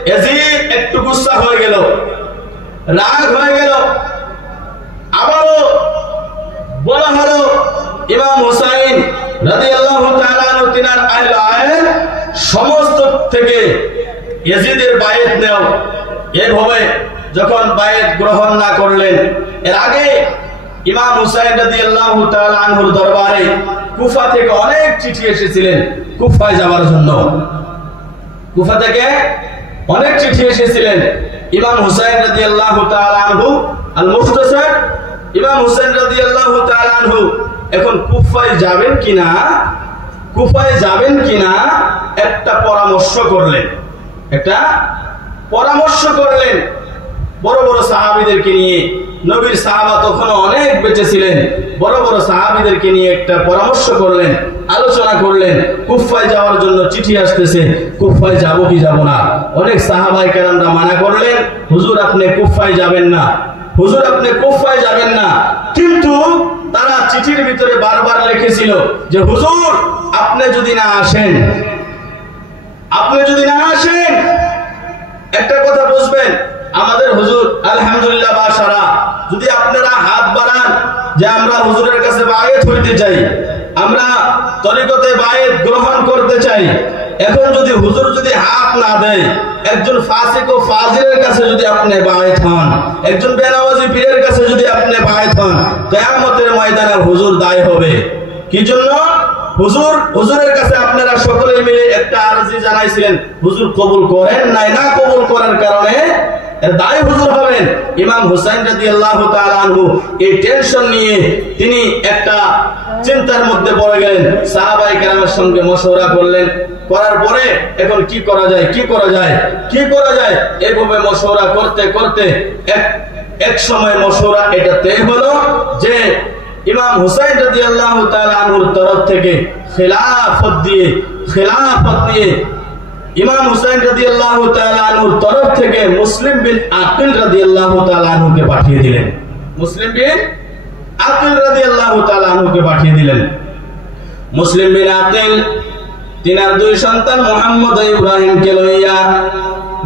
ইয়াজিদ একটু গুসা হয়ে গেল, রাগ হয়ে গেল। আবারও বলা হলো ইমাম হুসাইন রাদিয়াল্লাহু তাআলা আনহু তিনার আহলে আইন সমস্ত থেকে ইয়াজিদের বায়াত নাও। এভাবে যখন বায়াত গ্রহণ না করলেন, এর আগে ইমাম হুসাইন রাদিয়াল্লাহু তাআলা আনহুর দরবারে কুফা থেকে অনেক চিঠি এসেছিলেন কুফায় যাওয়ার জন্য। কুফা থেকে অনেক চিঠি এসেছিলেন। ইমাম হুসাইন রাদিয়াল্লাহু তাআলা আনহু আল মুখতাসার, ইমাম হুসাইন রাদিয়াল্লাহু তাআলা আনহু এখন কুফায় যাবেন কিনা, কুফায় যাবেন কিনা একটা পরামর্শ করলেন, একটা পরামর্শ করলেন বড় বড় সাহাবীদেরকে নিয়ে। নবীর সাহাবা তখন অনেক বেঁচে ছিলেন। বড় বড় সাহাবীদেরকে নিয়ে একটা পরামর্শ করলেন, আলোচনা করলেন। কুফায় যাওয়ার জন্য চিঠি আসতেছে, কুফায় যাব কি যাব না। অনেক সাহাবায়ে কেরামরা মানা করলেন, হুজুর আপনি কুফায় যাবেন না, হুজুর আপনি কুফায় যাবেন না। কিন্তু তারা চিঠির ভিতরে বারবার লিখেছিল যে হুজুর আপনি যদি না আসেন, আপনি যদি না আসেন, একটা কথা বুঝবেন, আমাদের হুজুর আলহামদুলিল্লাহ বাশারা, যদি আপনারা হাত বাড়ান যে আমরা হুজুরের কাছে বায়াত হইতে চাই, আমরা তরিকতে বায়াত গ্রহণ করতে চাই, এখন যদি হুজুর যদি হাত না দেয়, একজন ফাসিক ও ফাজিলের কাছে যদি আপনি বায়াত হন, একজন বেনামাজি পীরের কাছে যদি আপনি বায়াত হন, কিয়ামতের ময়দানে হুজুর দায় হবে। কি জন্য? হুজুরের কাছে আপনারা সকলে মিলে একটা আরজি জানাইছিলেন, হুজুর কবুল করেন নাই, না কবুল করার কারণে দায় হুজুর হবেন। ইমাম হুসাইন রাদিয়াল্লাহু তাআলা আনহু এই টেনশন নিয়ে তিনি একটা চিন্তার মধ্যে পড়ে গেলেন। সাহাবায়ে কেরামের সঙ্গে মশওয়ারা করলেন, করার পরে এখন কি করা যায়, কি করা যায়, কি করা যায়, এইভাবে মশওয়ারা করতে করতে এক সময় মশওয়ারা এটাতে হলো যে ইমাম হুসাইন রাদিয়াল্লাহু তাআলা আনহুর তরফ থেকে খেলাফত দিয়ে ইমাম হুসাইন রাদিয়াল্লাহু তাআলা আনহুর তরফ থেকে মুসলিম বিন আকিল রাদিয়াল্লাহু তাআলা আনহুকে পাঠিয়ে দিলেন। মুসলিম বিন আকিল রাদিয়াল্লাহু তাআলা আনহুকে পাঠিয়ে দিলেন। মুসলিম বিন আকিল তিনার দুই সন্তান মুহাম্মদ ও ইব্রাহিমকে লইয়া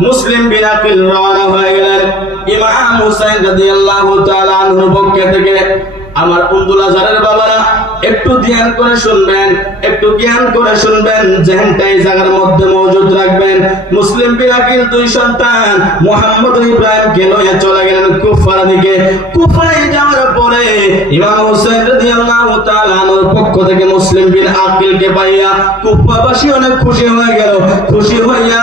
মুসলিম বিন আকিল রওনা হয়ে গেলেন ইমাম হুসাইন রাদিয়াল্লাহু তাআলা আনহুর পক্ষ থেকে। আমার উন্দুলাজারের বাবারা একটু ধ্যান করে শুনবেন, একটু জ্ঞান করে শুনবেন, যেহেনটা এই জায়গার মধ্যে মজুদ রাখবেন। মুসলিম বিন আকিল দুই সন্তান মুহাম্মদ ও ইব্রাহিমকে লইয়া চলে গেলেন কুফার দিকে। কুফায় যাওয়ার পরে ইমাম হুসাইন রাদিয়াল্লাহু তাআলা আনহুর পক্ষ থেকে মুসলিম বিন আকিলকে পাইয়া কুফাবাসী অনেক খুশি হয়ে গেল। খুশি হইয়া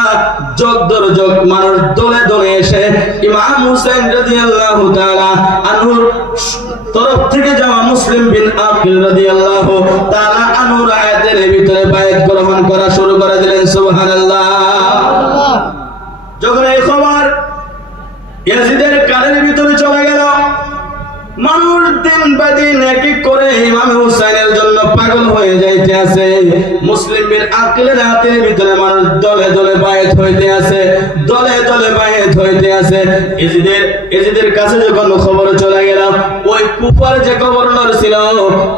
যোগ মানুষ দলে দলে এসে ইমাম হুসাইন রাদিয়াল্লাহু তাআলা আনহুর তরফ থেকে যাওয়া মুসলিম বিন আকিল রাদিয়াল্লাহু তাআলা আনহুর আয়াতের ভিতরে বায়াত গ্রহণ করা শুরু করে দিলেন। সুবহানাল্লাহ। যখন এই খবর ইয়াজিদের কানের ভিতরে চলে গেল, মানুষ দিন বা দিন এক এক করে ইমাম হুসাইনের জন্য পাগল হয়ে যাইতে আছে। মুসলিম বিন আকিলের হাতের ভিতরে মানুষ দলে দলে বায়াত হইতে আছে, দলে দলে বায়াত হইতে আছে। এজিদের কাছে যখন খবর চলে গেল, ওই কুফার যে গভর্নর ছিল,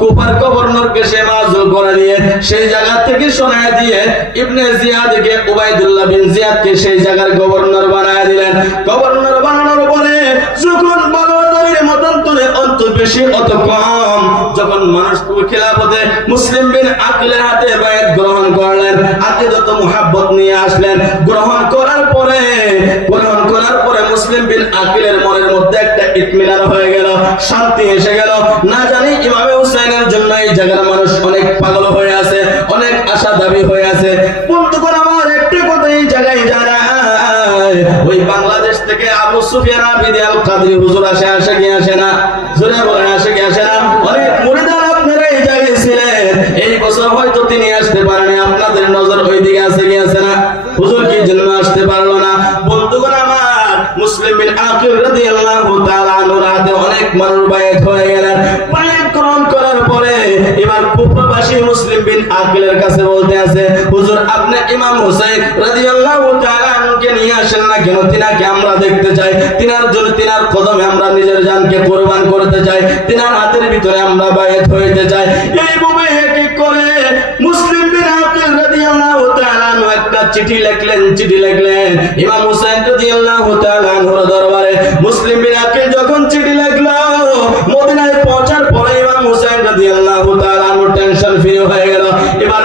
কুফার গভর্নরকে সে মাযুল করে দিয়ে সেই জায়গা থেকে সরায় দিয়ে ইবনে জিয়াদকে, উবাইদুল্লাহ বিন জিয়াদকে সেই জায়গার গভর্নর বানায় দিলেন। গভর্নর বানানোর পরে যখন বলওয়াদের মতন তুলে অত বেশি অত কম, যখন মানুষ খেলাফতে মুসলিম বিন আকিলের হাতে বায়াত গ্রহণ করলেন, আকিদত মুহাব্বত নিয়ে আসলেন। গ্রহণ করার পরে মুসলিম বিন আকিলের মনের মধ্যে একটা ইতমিনান হয়ে গেল, শান্তি এসে গেল। না জানি ইমাম হুসাইনের জন্য এই জায়গার মানুষ অনেক পাগল হয়ে আছে, অনেক আশা দাবি হয়ে আছে। বন্ধুগণ আমার একটা কথা এই জায়গায় জানা, ওই বাংলাদেশ থেকে আবু সুফিয়ান আবিদি আল কাদরি হুজুর আসে কি আসে না? জোরে বলেন, আসে কি আসে না? অনেক মুরিদান আপনারা এই জায়গায় ছিলেন, এই বছর হয়তো তিনি আসতে পারেন, আপনাদের নজর ওই দিকে আছে কি আছে না? হুজুর কি জন্য আসতে পারলো না? বন্ধুগণ আমার মুসলিম বিন আকিল রাদিয়াল্লাহু তাআলা আনহুর হাতে অনেক মানুষ বায়াত হয়ে গেলেন। বায়াত গ্রহণ করার পরে এবার কুফাবাসী মুসলিম বিন আকিলের কাছে বলতে আছে, হুজুর আপনি ইমাম হুসাইন রাদিয়াল্লাহু তাআলা আনহুকে নিয়ে আসেন না কেন? তিনাকে আমরা দেখতে চাই, তিনার জন্য তিনার কদমে আমরা নিজের জানকে কুরবান করতে চাই, তিনার হাতের ভিতরে আমরা বায়াত হইতে চাই। এইভাবে কি করে মুসলিম বিন আকিল রাদিয়াল্লাহু তাআলা আনহু একটা চিঠি লিখলেন ইমাম হুসাইন রাদিয়াল্লাহু তাআলা আনহুর দরবারে। মুসলিম বিন আকিল যখন চিঠি লিখলো, মদিনায় পৌঁছার পরে ইমাম হুসাইন রাদিয়াল্লাহু তাআলা আনহু টেনশন ফ্রি হয়ে গেল। এবার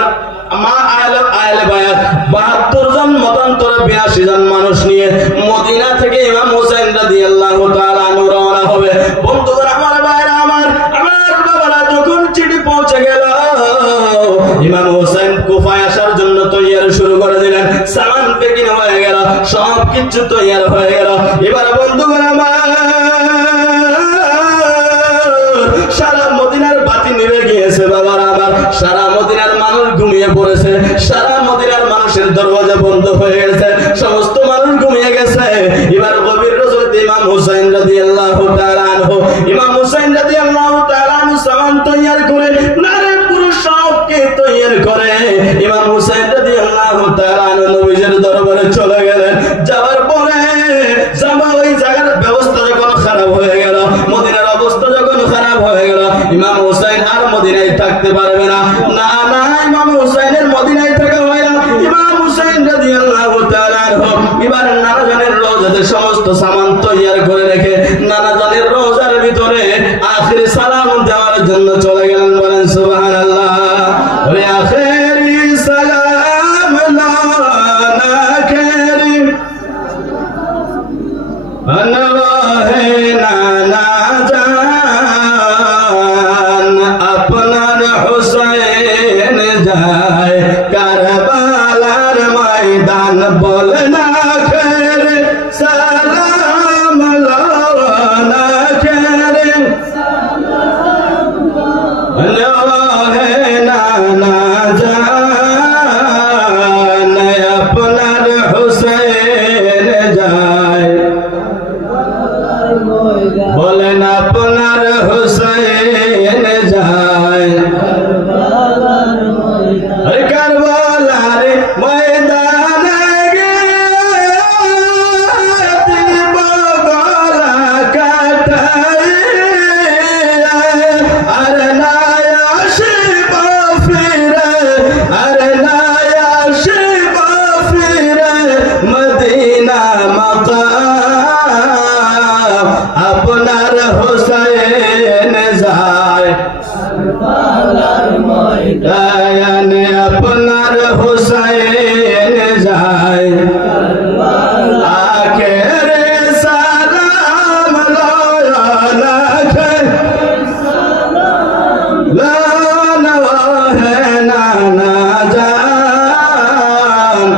মা আহলে বায়াত 72 জন মতান্তরে 82 জন মানুষ নিয়ে মদিনা থেকে ইমাম হুসাইন রাদিয়াল্লাহু তাআলা আনহু রওনা হবে। বন্ধুরা আমার ভাইরা, আমার বাবারা, যখন চিঠি পৌঁছে গেল, ইমাম হুসাইন কুফায় আসার জন্য তৈয়ারি শুরু করে দিলেন। সামান পেকিং হয়ে গেল, সব কিছু তৈরি হয়ে গেল। এবার বন্ধুগণ আমার, সারা মদিনার বাতি নিভে গিয়েছে বাবার আমার, সারা মদিনার মানুষ ঘুমিয়ে পড়েছে, সারা মদিনার মানুষের দরওয়াজা বন্ধ হয়ে গেছে, সমস্ত মানুষ ঘুমিয়ে গেছে। এবার গভীর রাতে ইমাম হুসাইন রাদিয়াল্লাহু তাআলা আনহু, ইমাম হুসাইন রাদিয়াল্লাহু তাআলা আনহু সামান তৈরি করে, নারী পুরুষ সবকে তৈরি করে ইমাম হুসাইন রাদিয়াল্লাহু তাআলা আনহু নবীজির দরবারে চলে গেলেন। যাওয়ার পরে ওই জায়গার ব্যবস্থা যখন খারাপ হয়ে গেল, মদিনার অবস্থা যখন খারাপ হয়ে গেল, ইমাম হুসাইন আর মদিনায় থাকতে পারবে না। না না, ইমাম হুসাইনের মদিনায় থাকা হয় না। ইমাম হুসাইন রাদিয়াল্লাহু তাআলা আনহু এবার নানাজনের রওজাতে সমস্ত সামান তৈরি করে রেখে নানাজনের রওজার ভিতরে আখির সালাম দেওয়ার জন্য চলে গেলেন। বলেন সুবহানাল্লাহ। ওরে আখিরি সালাম লানা খেরি আনওয়াহে নানা জান, আপনার হুসাইন যায় কারবালার ময়দান, বলে না খেরি সালাম লানা খেরি আনওয়াহে নানা জান, আপনার হুসাইন যায়, বলেন আপনার হুসাইন যায় কারবালার ময়দানে গিয়ে বগলা কাটাইয়া, আর না আসিব ফিরে, আর না আসিব ফিরে মদিনা মাকাম, আপনার হুসাইন যায় কারবালার ময়দানে, আপনার হুসাইন যায় আখেরে সালাম লানা লানওয়াহে নানা জান,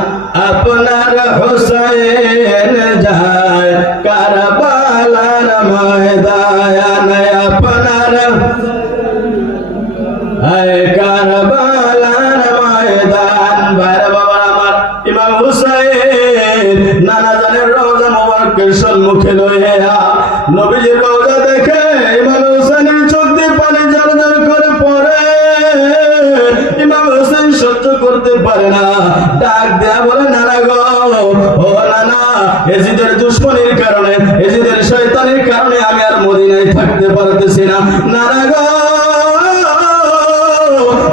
আপনার হুসাইন যায় কারবালার ময়দানে, আপনার কারবালার ময়দান। ভাইরা বাবা আমার, ইমাম হুসাইন নানাজানের রওজা মোবারকের সম্মুখে লইয়া নবীজির রওজা দেখে ইমাম হুসাইনের চোখ দিয়ে পানি ঝরঝর করে পড়ে। ইমাম হুসাইন সহ্য করতে পারে না, ডাক দেয়া বলে, নানা গো, ও নানা, এজিদের দুশমনির কারণে, এজিদের শয়তানের কারণে আমি আর মদিনায় থাকতে পারতেছি না। নানা গো,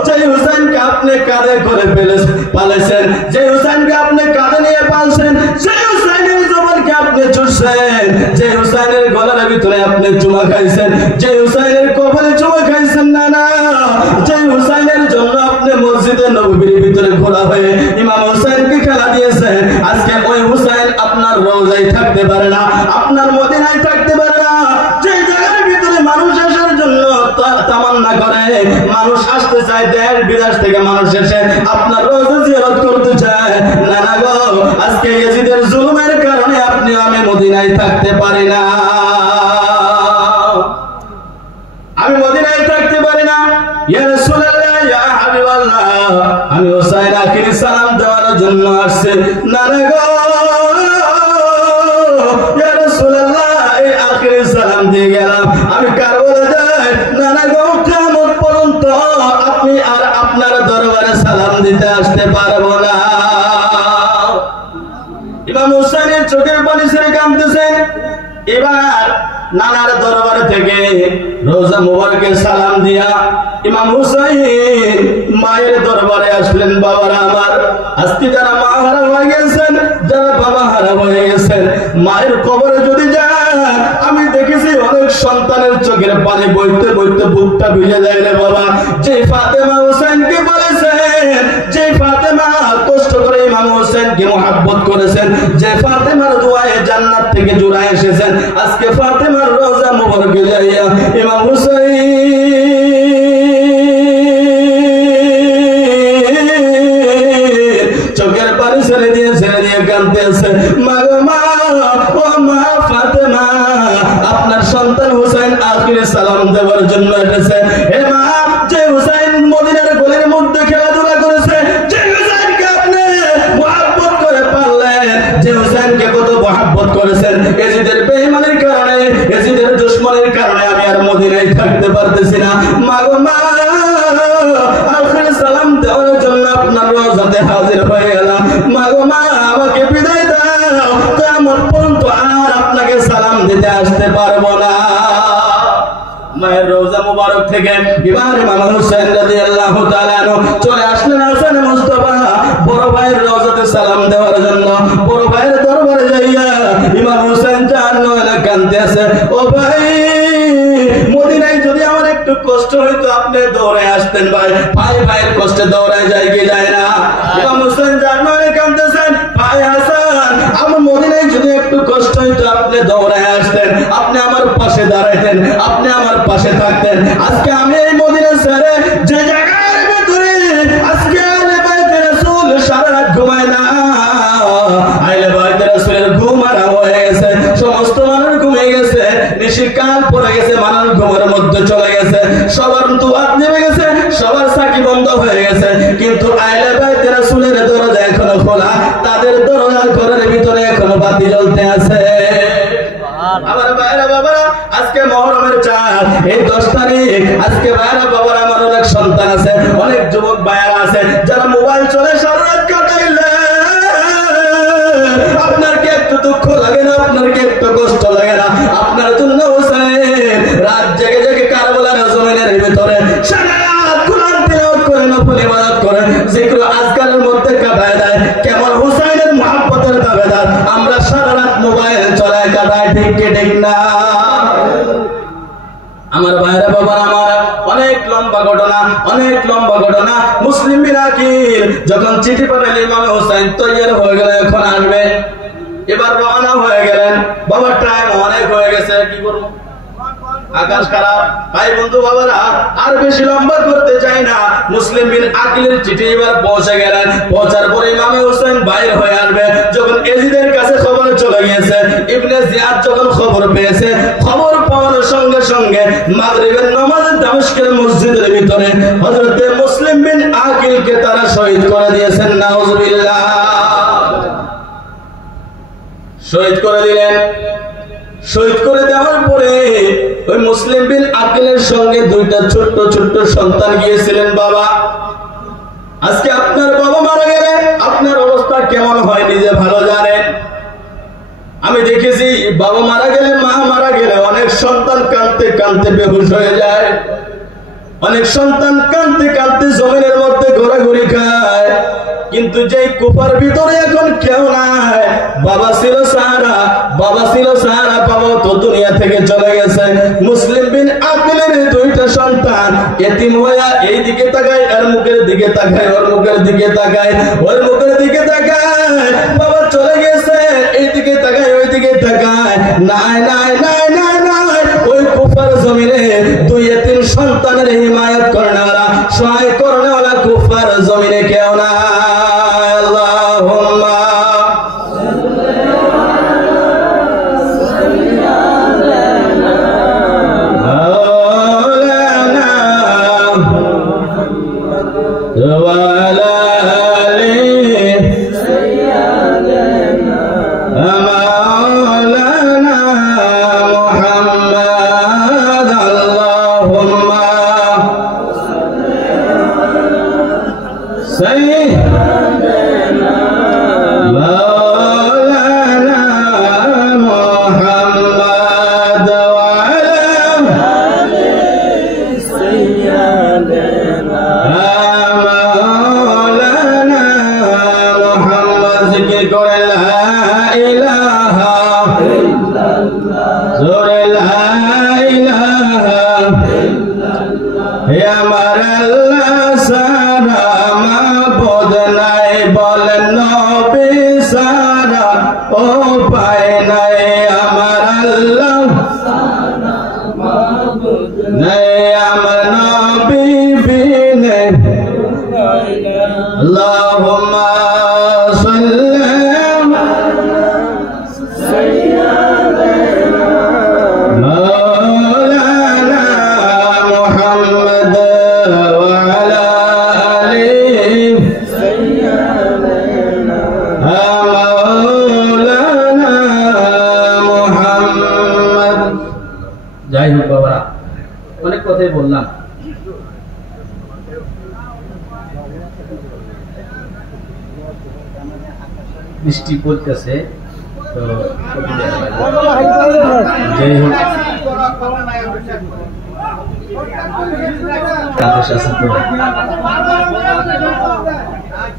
যে হুসাইনকে আপনি কাঁধে করে পালেছেন, যে হুসাইনকে আপনি কাঁধে নিয়ে পালছেন, যে হুসাইনের জবানকে আপনি চুষছেন, যে হুসাইনের গলার ভিতরে আপনি চুমা খাইছেন, যে হুসাইনের কপালে চুমা খাইছেন, না না, যে হুসাইনের জন্য আপনি মসজিদে নববীর ভিতরে ঘোরা হয়ে ইমাম হুসাইনকে খেলা দিয়েছেন, আজকে ওই হুসাইন আপনার রওজায় থাকতে পারে না, আপনার মদিনায় থাকতে পারে না। যে জায়গার ভিতরে মানুষ আসার জন্য তামান্না করে, মানুষ আসতে চায় দেশ বিদেশ থেকে, মানুষ এসে আপনার রওজা জিয়ারত করতে চায়, না না গো, আজকে ইয়াজিদের জুলুমের কারণে আপনি আমি মদিনায় থাকতে পারি না, আমি মদিনায় থাকতে পারি না। ইয়া রাসূলুল্লাহ, ইয়া হাবিবাল্লাহ, আমি হুসাইন আখির সালাম দেওয়ার জন্য আসছে। না না গো, ইয়া রাসূলুল্লাহ, এই আখির সালাম দিয়ে গেলাম, আমি কারবালা যাই। না না গো, কিয়ামত পর্যন্ত আপনি আর আপনার দরবারে সালাম দিতে আসতে পারবো না। ইমাম হুসাইনের চোখের পানি ছেড়ে কাঁদতেছেন। এবার নানার দরবার থেকে রোজা মুবারকে সালাম দিয়া ইমাম হুসাইন মায়ের দরবারে আসলেন। বাবারা আমার, আজকে যারা মা হারা হয়ে গেছেন, যারা বাবা হারা হয়ে গেছেন, মায়ের কবরে যদি যান, আমি দেখেছি অনেক সন্তানের চোখের পানি বইতে বইতে বুকটা ভিজে যায় রে বাবা। যে ফাতেমা হুসাইনকে বলেছেন, যে ফাতেমা কষ্ট করে ইমাম হুসাইনকে মহব্বত করেছেন, যে ফাতেমার দোয়ায়ে জান্নাত থেকে জোড়া এসেছেন, আজকে ফাতেমার রওজা মুবারকে যাইয়া ইমাম হুসাইন চোখের পানি ছেড়ে দিয়ে কাঁদতে আছে। মা সালাম দেওয়ার জন্য এসেছে। হে মা, যে হুসাইন মদিনার গলির মধ্যে খেলাধুলা করেছে, যে হুসাইনকে আপনি মুহাব্বত করে পারলেন, যে হুসাইনকে কত মুহাব্বত করেছেন, এজিদের বেঈমানির কারণে, এজিদের দুশমনের কারণে আমি আর মদিনায় থাকতে পারতেছি না। মা গো মা, আখির সালাম দেওয়ার জন্য আপনার রওজাতে হাজির হয়ে গেলাম। মা গো মা, আমাকে বিদায় দাও, কিয়ামত পর্যন্ত আর আপনাকে সালাম দিতে আসতে পারবো না। মায়ের রওজা মুবারক থেকে এবার ইমাম হুসাইন রাদিয়াল্লাহু তাআলা আনহু চলে আসলেন হাসান মুস্তাফা বড় ভাইয়ের রওজাতে সালাম দেওয়ার জন্য। বড় ভাইয়ের দরবারে যাইয়া ইমাম হুসাইন চার নয়নে কাঁদতেছে, ও ভাই, মদিনায় যদি আমার একটু কষ্ট হইতো আপনি দৌড়ে আসতেন ভাই। ভাই ভাইয়ের কষ্টে দৌড়ায় যায় কি যায় না? ইমাম হুসাইন চার নয়নে কাঁদতেছেন, ভাই হাসান, আমার মদিনায় যদি একটু কষ্ট হইতো আপনি দৌড়ায় আসতেন, আপনি আমার পাশে দাঁড়াইতেন, আপনি আমার পাশে থাকতেন। আজকে আমি এই মদিনা ছেড়ে যে জায়গার ভিতরে আজকে আহলে বাইতে রাসূল সারা রাত ঘুমায় না, আহলে বাইতে রাসূলের ঘুম হারাম হয়ে গেছে, সমস্ত মানুষ ঘুমিয়ে গেছে, নিশিকাল পড়ে গেছে, মানুষ ঘুমের মধ্যে চলে গেছে, সবার দুয়ার নেমে গেছে, সবার সাকি বন্ধ হয়ে গেছে, কিন্তু আহলে বাইতে রাসূলের দরজা এখনো খোলা, তাদের দরজার ঘরের ভিতরে এখনো বাতি জ্বলতে আছে। আমার ভাইরা বাবারা, আজকে মুহররমের 4, এই 10 তারিখ, আজকে ভাইরা বাবারা, আমার অনেক সন্তান আছে, অনেক যুবক ভাইরা আছে যারা মোবাইল চলে সারা রাত কাটাইলে, আপনার কি একটু দুঃখ লাগে না? আপনার কি একটু কষ্ট লাগে না? আপনার জন্য হুসাইন রাত জেগে জেগে কারবালার জমিনের ভিতরে সারা রাত কুরআন তিলাওয়াত করে, নফল ইবাদত করে, জিকির আজকারের মধ্যে কাটায় দেয়। কেমন হুসাইনের মুহাব্বতের দাবিদার আমরা সারা রাত মোবাইল চলায় কাটায়, ঠিক কি ঠিক না? আমার ভাইরা বাবার, আমার অনেক লম্বা ঘটনা, অনেক লম্বা ঘটনা। মুসলিম বিন আকিল যখন চিঠি পাঠালেন ইমাম হুসাইন তৈয়ার হয়ে গেল, এখন আসবে, এবার রওনা হয়ে গেলেন। বাবার টাইম অনেক হয়ে গেছে, কি করবো, আকাশ খারাপ। ভাই বন্ধু বাবারা, আর বেশি লম্বা করতে চাই না। মুসলিম বিন আকিলের চিঠি এবার পৌঁছে গেলেন। পৌঁছার পরে ইমাম হুসাইন বাইর হয়ে আসবে। যখন এজিদের কাছে খবর চলে গিয়েছে, ইবনে জিয়াদ যখন খবর পেয়েছে, খবর পাওয়ার সঙ্গে সঙ্গে মাগরিবের নামাজে দামেস্কের মসজিদের ভিতরে হযরতে মুসলিম বিন আকিলকে তারা শহীদ করে দিয়েছেন। নাউজুবিল্লাহ, শহীদ করে দিলেন। শহীদ করে দেওয়ার পরে ওই মুসলিম বিন আকিলের সঙ্গে 2টা ছোট্ট ছোট্ট সন্তান গিয়েছিলেন। বাবা, আজকে আপনার বাবা মারা গেলে আপনার অবস্থা কেমন হয় নিজে ভালো জানেন। আমি দেখেছি বাবা মারা গেলে, মা মারা গেলে অনেক সন্তান কাঁদতে কাঁদতে বেহুশ হয়ে যায়, অনেক সন্তান কাঁদতে কাঁদতে জমিনের মধ্যে ঘোরাঘুরি খায়। কিন্তু যেই কুফার ভিতরে এখন কেউ নাই, বাবা ছিল সাহারা, বাবা ছিল সাহারা, বাবা তো দুনিয়া থেকে চলে গেছে। মুসলিম বিন আকিলের 2টা সন্তান এতিম হইয়া এই দিকে তাকায়, এর মুখের দিকে তাকায়, ওর মুখের দিকে তাকায়, ওর মুখের দিকে তাকায়, বাবা চলে গেছে, এই দিকে তাকায়, ওই দিকে তাকায়, নাই নাই নাই নাই নাই। ওই কুফার জমিনে 2 এতিম সন্তানের হিমায়ত করনেওয়ালা, সহায় করনেওয়ালা কুফার জমিনে কেউ না। বাবারা, অনেক কথাই বললাম। বৃষ্টি পড়তেছে তো যাই হোক, কাদের আছে তো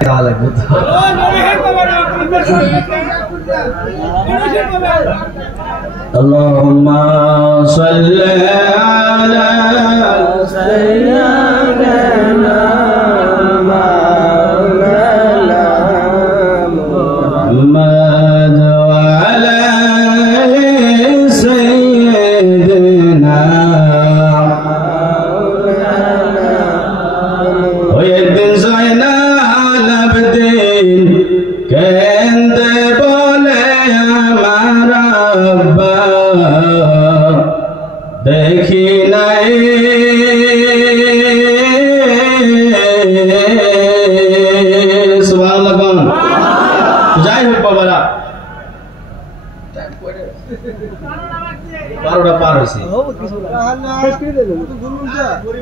খাওয়া লাগবে তো। আল্লাহুম্মা সাল্লি আলা সাইয়্যিদিনা মুহাম্মাদ ওয়া আলা আলি সাইয়্যিদিনা। ওই একদিন জয়নাল আবেদিন কেন্দে বলে আমার আব্বা দেখি নাই সুবহানাল্লাহ। যাই হোক বাবারা, 12টা পার হয়েছে,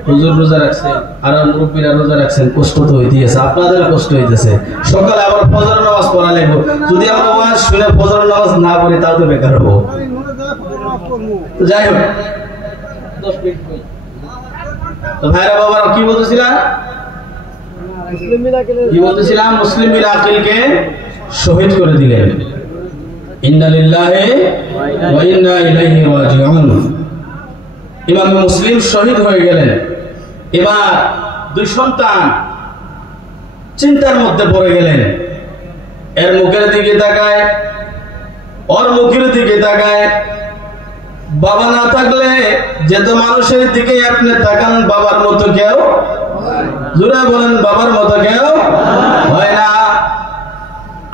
হুজুর রোজা রাখছে আর মুরব্বীরা রোজা রাখছেন, কষ্ট তো হইতেছে, আপনাদের কষ্ট হইতেছে। সকালে আবার ফজর নামাজ পড়া লাগবে, যদি আমরা ওয়াজ শুনে ফজর নামাজ না পড়ি তাও তো বেকার হবো। যাই হোক, 10 মিনিট তো ভাইরা বাবারা কি বলতেছিলাম, মুসলিম বিন আকিলকে শহীদ করে দিলেন। ইন্না লিল্লাহি ওয়া ইন্না ইলাইহি রাজিউন। ইমাম মুসলিম শহীদ হয়ে গেলেন। এবার 2 সন্তান চিন্তার মধ্যে পড়ে গেলেন। এর মুখের দিকে তাকায়, ওর মুখের দিকে তাকায়। বাবা না থাকলে যেত মানুষের দিকে আপনি তাকান, বাবার মতো কেউ, জোরে বলেন, বাবার মতো কেউ হয় না।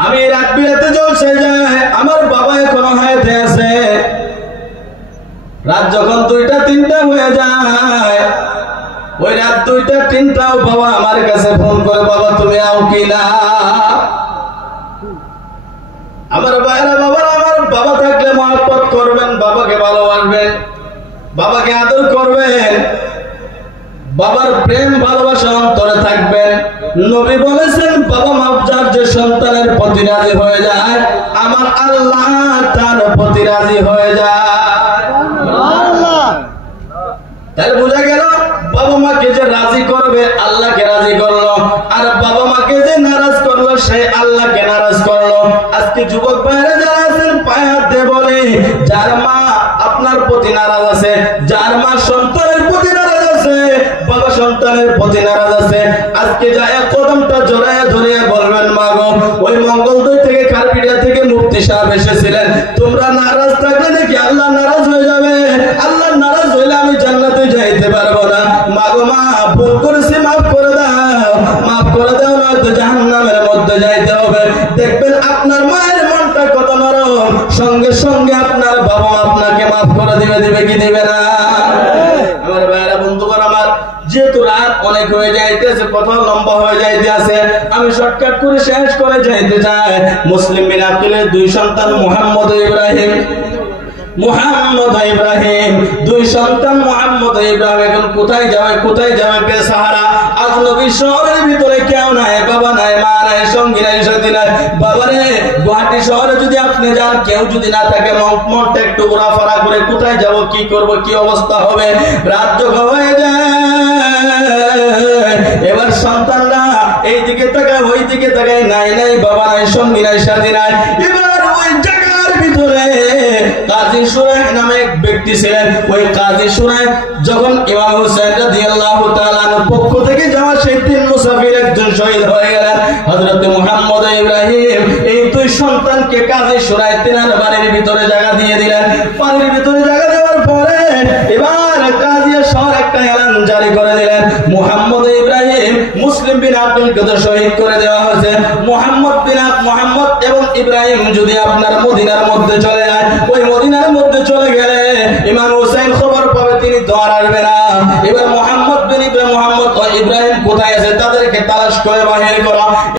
আমি রাত বিরাতে জলসে যায়, আমার বাবা এখনো হায়াতে আছে। রাত যখন 2টা 3টা হয়ে যায়, ওই রাত 2টা 3টাও বাবা আমার কাছে ফোন করে, বাবা তুমি আও কিনা। আমার বাইরা বাবার, আমার বাবা থাকলে মহব্বত করবেন, বাবাকে ভালোবাসবেন, বাবাকে আদর করবেন, বাবার প্রেম ভালোবাসা অন্তরে থাকবেন। নবী বলেছেন, বাবা মা যার যে সন্তানের প্রতি রাজি হয়ে যায়, আমার আল্লাহ তার প্রতি রাজি হয়ে যায়। তাহলে বোঝা গেল, বাবা মাকে যে রাজি করবে আল্লাহকে রাজি করলো, আর বাবা মাকে যে নারাজ করলো সে আল্লাহকে নারাজ করলো। আজকে যুবক ভাইরা যারা আছেন পায়ে হাত দিয়ে বলে, যার মা আপনার প্রতি নারাজ আছে, যার মা সন্তানের প্রতি নারাজ আছে, বাবা সন্তানের প্রতি নারাজ আছে, আজকে যায় কদমটা জড়ায় ধরিয়ে বলবেন, মা গো ওই মঙ্গলদৈ থেকে খারপিড়িয়া থেকে মুফতি সাহেব এসেছিলেন, তোমরা নারাজ থাকলে নাকি আল্লাহ নারাজ হয়ে যাবে? আল্লাহ নারাজ হইলে আমি জান্নাতে যাইতে পারবো না। মা গো মা ভুল করেছি, মাফ করে দাও, মাফ করে দাও, নয়তো জাহান্নামের মধ্যে যাইতে হবে। দেখবেন আপনার মায়ের মনটা কত নরম, সঙ্গে সঙ্গে আপনার বাবা আপনাকে মাফ করে দিবে কি দিবে না? আমার ভাইরা বন্ধুগণ আমার, যেহেতু রাত অনেক হয়ে যাইতেছে, কথা লম্বা হয়ে যাইতেছে, আমি শর্টকাট করে শেষ করে যাইতে চাই। মুসলিম বিন আকিলের 2 সন্তান মুহাম্মদ ইব্রাহিম, 2 সন্তান মুহাম্মদ ইব্রাহিম এখন কোথায় যাবে বেসাহারা। আজ নবী শহরের ভিতরে কেউ নাই, বাবা নাই, মা নাই, সঙ্গী নাই, সাথী নাই। বাবারে গুয়াহাটি শহরে যদি আপনি যান, কেউ যদি না থাকে, মনটা একটু ঘোরাফেরা করে কোথায় যাব, কি করব, কি অবস্থা হবে। রাত যখন হয়ে যায়, এবার সন্তানরা এই দিকে তাকায়, ওই দিকে তাকায়, নাই বাবা নাই, সঙ্গী নাই, সাথী নাই। এবার ওই জায়গার ভিতরে কাজী সুরাইহ নামে এক ব্যক্তি ছিলেন। ওই কাজী সুরাইহ যখন ইমাম হুসাইন রাদিয়াল্লাহু তাআলা আনহুর পক্ষ থেকে যাওয়া সেই 3 মুসাফির একজন শহীদ হয়ে গেলেন, হযরত মুহাম্মদ ইব্রাহিম এই 2 সন্তানকে কাজী সুরাইহ তিনার বাড়ির ভিতরে জায়গা দিয়ে দিলেন। বাড়ির ভিতরে জায়গা দেওয়ার পরে এবার কাজী শহর একটা এলান জারি করে দিলেন, মুহাম্মদ ইব্রাহিম মুসলিম বিন আকিলকে তো শহীদ করে দেওয়া হয়েছে। মুহাম্মদ এবং ইব্রাহিম যদি আপনার মদিনার মধ্যে চলে যায়, ওই মদিনার মধ্যে চলে গেলে ইমাম হুসাইন খবর পাবে, তিনি দোয়ার আসবে না। এবার মুহাম্মদ ও ইব্রাহিম কোথায় আছে তাদেরকে তালাশ করে বাহির করা।